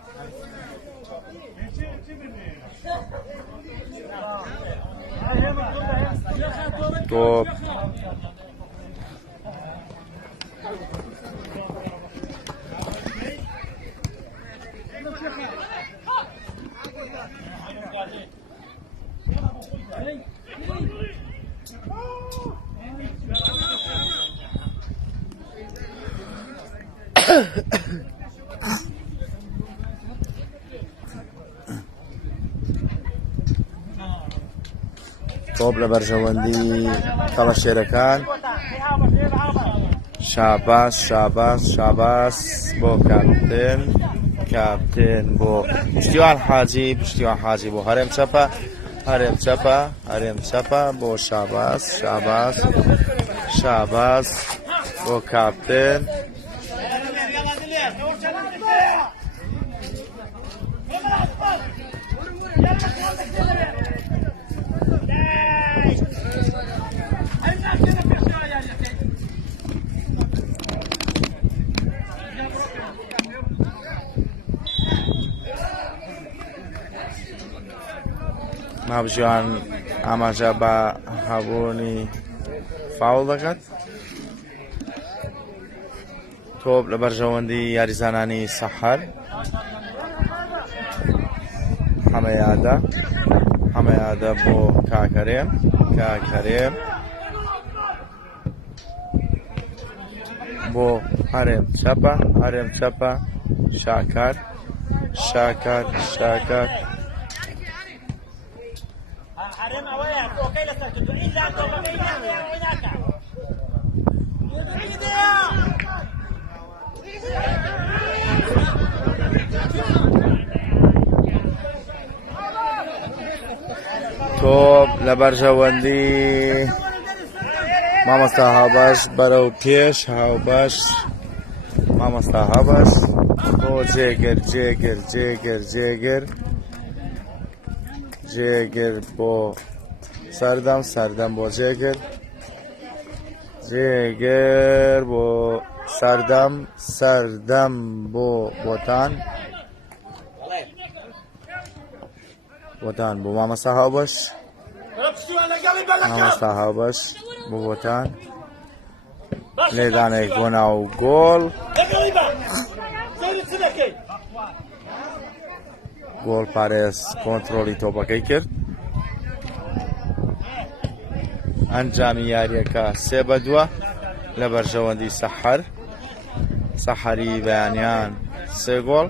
تۆپ تۆپ لە بەرژەوەندی کەڵەشێرەکان. شاباس شاباس شاباس بۆ کاپتێن. کاپتێن بۆ پشتیوان حاجی. پشتیوان حاجی بۆ هەرێم چەپە. هەرێم چەپە. هەرێم چەپە بۆ شاباس. شاباس شاباس بۆ کاپتێن. مابژیان ئاماژە بە هەبوونی فاوڵ دەکات. تۆپ لە بەرژەوەندی یاریزانانی سەحەر. حەمەیادە. حەمەیادە بۆ کاکەرێم. کاکەرێم بۆ هەرێم چەپە. هەرێم چەپە. شاکار. شاکار شاکار تۆپ لە بەرژەوەندی مامۆستا هاوبەش بەرەو پێش. هاوبەش مامۆستا هاوبەش بۆ جێگر جێگر جێگر جێگر جێگر بۆ سەردەم. سەردەم بۆ جێگر. جێگر بۆ سەردەم. سەردەم بۆ بۆتان. بۆتان بۆ مامەستا هاوبەش مامەستا هاوبەش بۆ بۆتان لێدانێک بۆ ناو گۆڵ گۆڵ پارێز کۆنتڕۆلی تۆپەکەی کرد ئەنجامی یاریەکە 3-2 لە بەرژەوەندی سەحەر سەحەری بەیانیان 3 گۆڵ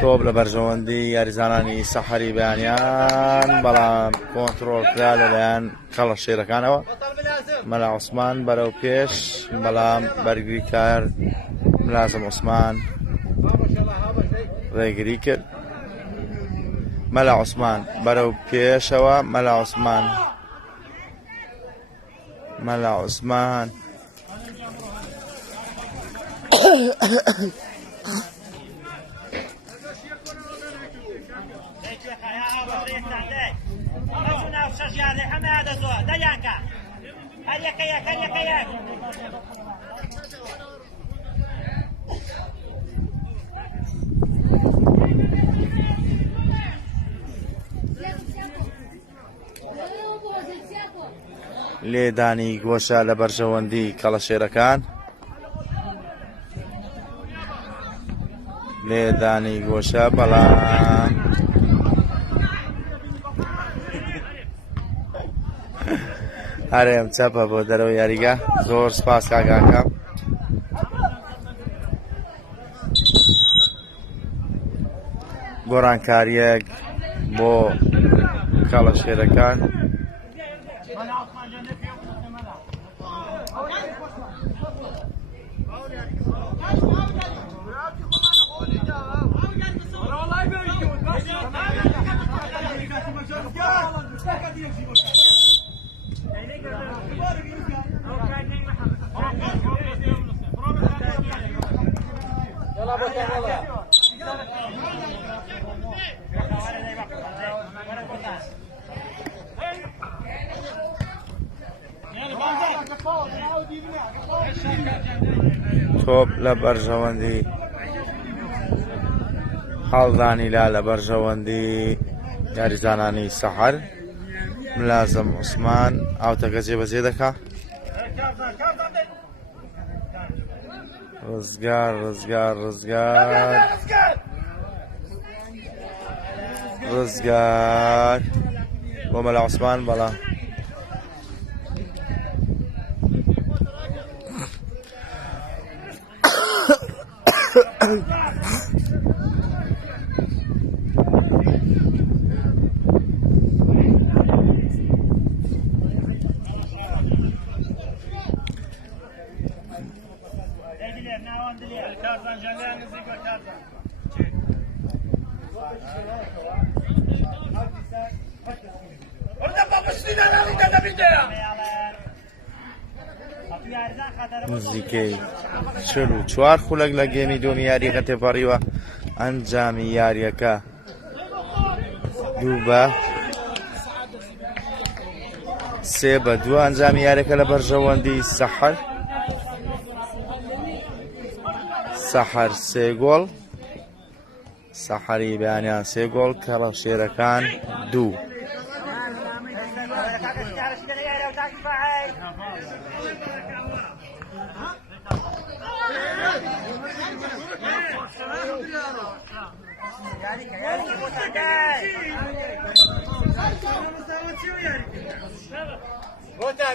تۆپ لە بەرژەوەندی یاریزانانی سەحەری بەیانیان بەڵام کۆنتڕۆڵ کرا لەلایەن کەڵەشێرەکانەوە مەلا عوسمان بەرەو پێش بەڵام بەرگری کار ملازم عوسمان ڕێگری کرد مەلا عوسمان بەرەو پێشەوە مەلا عوسمان لێدانی گۆشە لە بەرژەوەندی کەڵەشێرەکان لێدانی گۆشە بەڵام هەرێم چەپە بۆ دەرەوە یاریگا زۆر سپاس کاکاکەم گۆڕانکاریەک بۆ کەڵەشێرەکان تۆپ لە بەرژەوەندی هەڵدانی لا لە بەرژەوەندی یاریزانانی سەحەر ملازم عوسمان ئاوتەکە جێبەجێ دەکا ڕزگار بۆ مەلا عوسمان بەڵام نزیکەی 44 خولەک لە گێمی دومی یاریەکە تێپەڕیوە ئەنجامی یاریەکە 3-2 ئەنجامی یاریەکە لە بەرژەوەندی سەحەر 3 گۆڵ سەحەری بەیانیان 3 گۆڵ کەڵەشێرەکان 2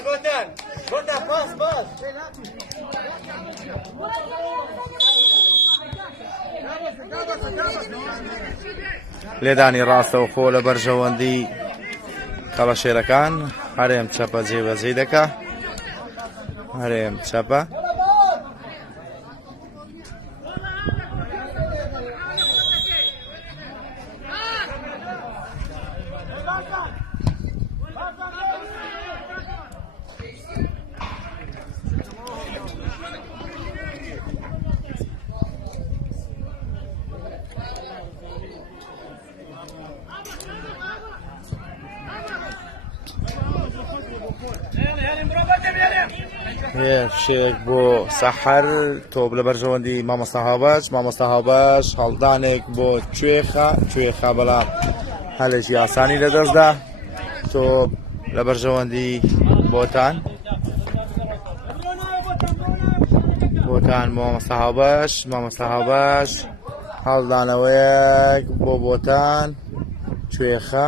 گۆتان باس لێدانی ڕاستەوخۆ لە بەرژەوەندی کەڵەشێرەکان هەرێم چەپە جێبەجێ دەکا هەرێم چەپە هێرشێک بۆ سەحەر تۆپ لە بەرژەوەندی مامۆستا هاوبەش هەڵدانێک بۆ کوێخە بەڵام هەلێکی ئاسانی لەدەستدا تۆ لە بەرژەوەندی بۆتان مامۆستا هاوبەش هەڵدانەوەیەک بۆ بۆتان کوێخە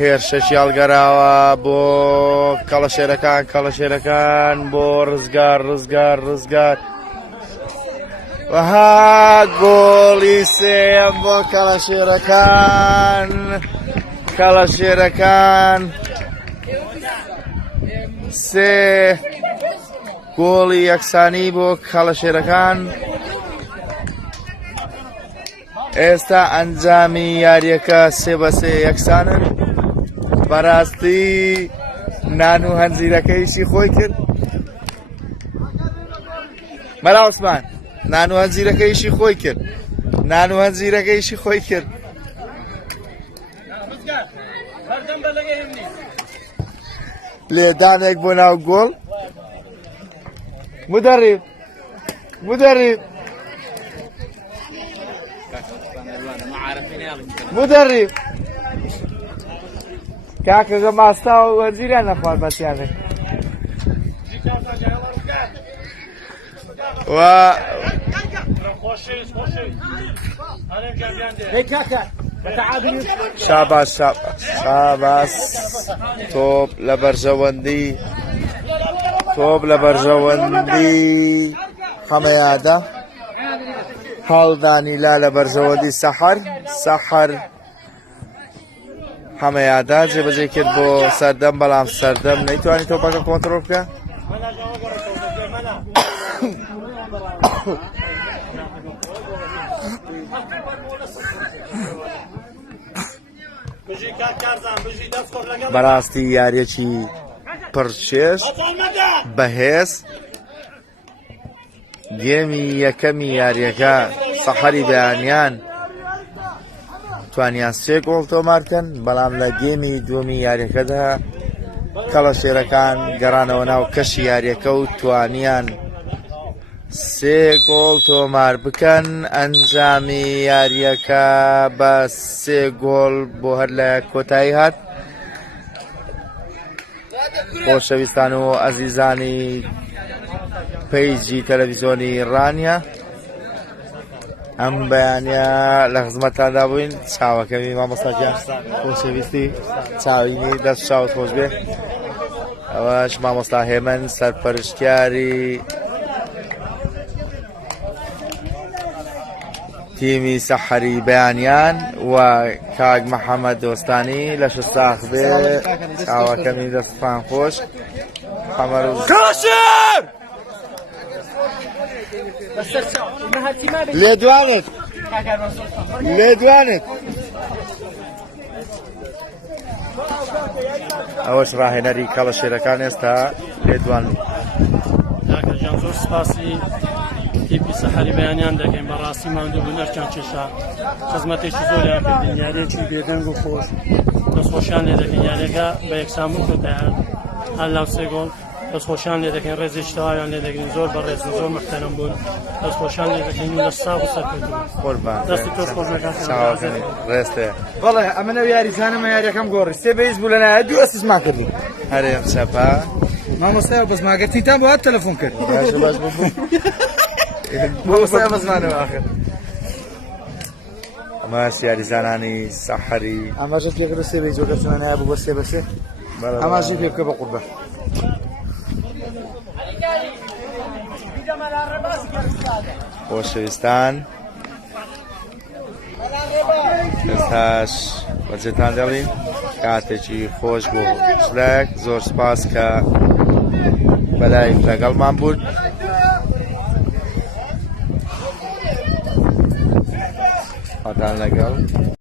هێرشێکی هەڵگەراوە بۆ کەڵەشێرەکان بۆ ڕزگار وەها گۆڵی سێم بۆ کەڵەشێرەکان سێ گۆڵی یەکسانی بۆ کەڵەشێرەکان ئێستا ئەنجامی یاریەکە 3-3 یەکسانن بەڕاستی نان و هەنجیرەکەیشی خۆی کرد مەلا عوسمان نان و هەنجیرەکەیشی خۆی کرد لێدانێک بۆ ناو گۆڵ مدرب کاکەگە ماستا و وەرزیریان نەخوارد بەچیانێک و شاباس تۆپ لە بەرژەوەندی خەمەیادە هەڵدانی لا لە بەرژەوەندی سەحەر هەمەیادا جێبەجێ کرد بۆ سەردەم بەڵام سەردەم نەیتوانی تۆپەکە کۆنتڕۆڵ بکە بەڕاستی یاریەکی پڕچێش بەهێز گێمی یەکەمی یاریەکە سەحەری بەیانیان توانیان 3 گۆڵ تۆمارکەن بەڵام لە گێمی دووەمی یاریەکەدا کەڵەشێرەکان گەڕانەوە ناو کەشی یاریەکە و توانیان 3 گۆڵ تۆمار بکەن ئەنجامی یاریەکە بە 3 گۆڵ بۆ هەر لە کۆتایی هات خۆشەویستان و ئەزیزانی پەیجی تەلەڤیزۆنی ڕانیا ئەم بەیانە لە خزمەتتاندا بووین چاوەکەمی مامۆستاکیان خۆشەویستی چاوینی دەست چاوت خۆش بێ ئەوەش مامۆستا هێمن سەرپەرشتیاری تیمی سەحەری بەیانیان و کاک محەممەد دۆستانی لە شساخ بێ چاوەکەمی دەستفان خۆش کاشر لێدوانێت ئەوەش ڕاهێنەری کەڵەشێرەکان ئێستا لێدوان کاکەجان زۆر سپاسی تیپی سەحەری بەیانیان دەکەین بەڕاستی ماندوو بوون ئەرچیان کێشا خزمەتێکی زۆریان کردین یاریەکی بێدەنگ و خۆش دەستخۆشیان لێ دەکەین یاریەکە بە یەکسان بکەوتە هەر لاو 3 گۆڵ دەستخۆشیان لێ دەکەین ڕێزێکی تەواویان لێ دەگرین زۆر بەڕێزن زۆر محتەرەم بوون دەستخۆشیان لێ دەکەین و لە ساغ و سەرکەوتون دەستی تۆش خۆش چاوەکەمی ڕێستەیە بەڵێ ئەمەنە یاریزانەمە یاریەکەم گۆڕی 3 بەیز بوو لەنایە 2 ئەسیسمان کردی هەرێم چەپە مامۆستای بەزماگەتیتان بۆ هات تەلەفۆن کرد باش بوو مامۆستای بەزمانەوە ئاخر ئەمەش یاریزانانی سەحەری ئەمەژە پێکرد 3 بەیز وەکە چونە نایە بوو بە 3-3 ئەماژی پێ بکە بە قوربە خۆشەویستان ئێستاش بەجێتان دەڵین کاتێکی خۆش بۆ شلێک زۆر سپاس کە بەلای لەگەڵمان بوون خۆتان لەگەڵ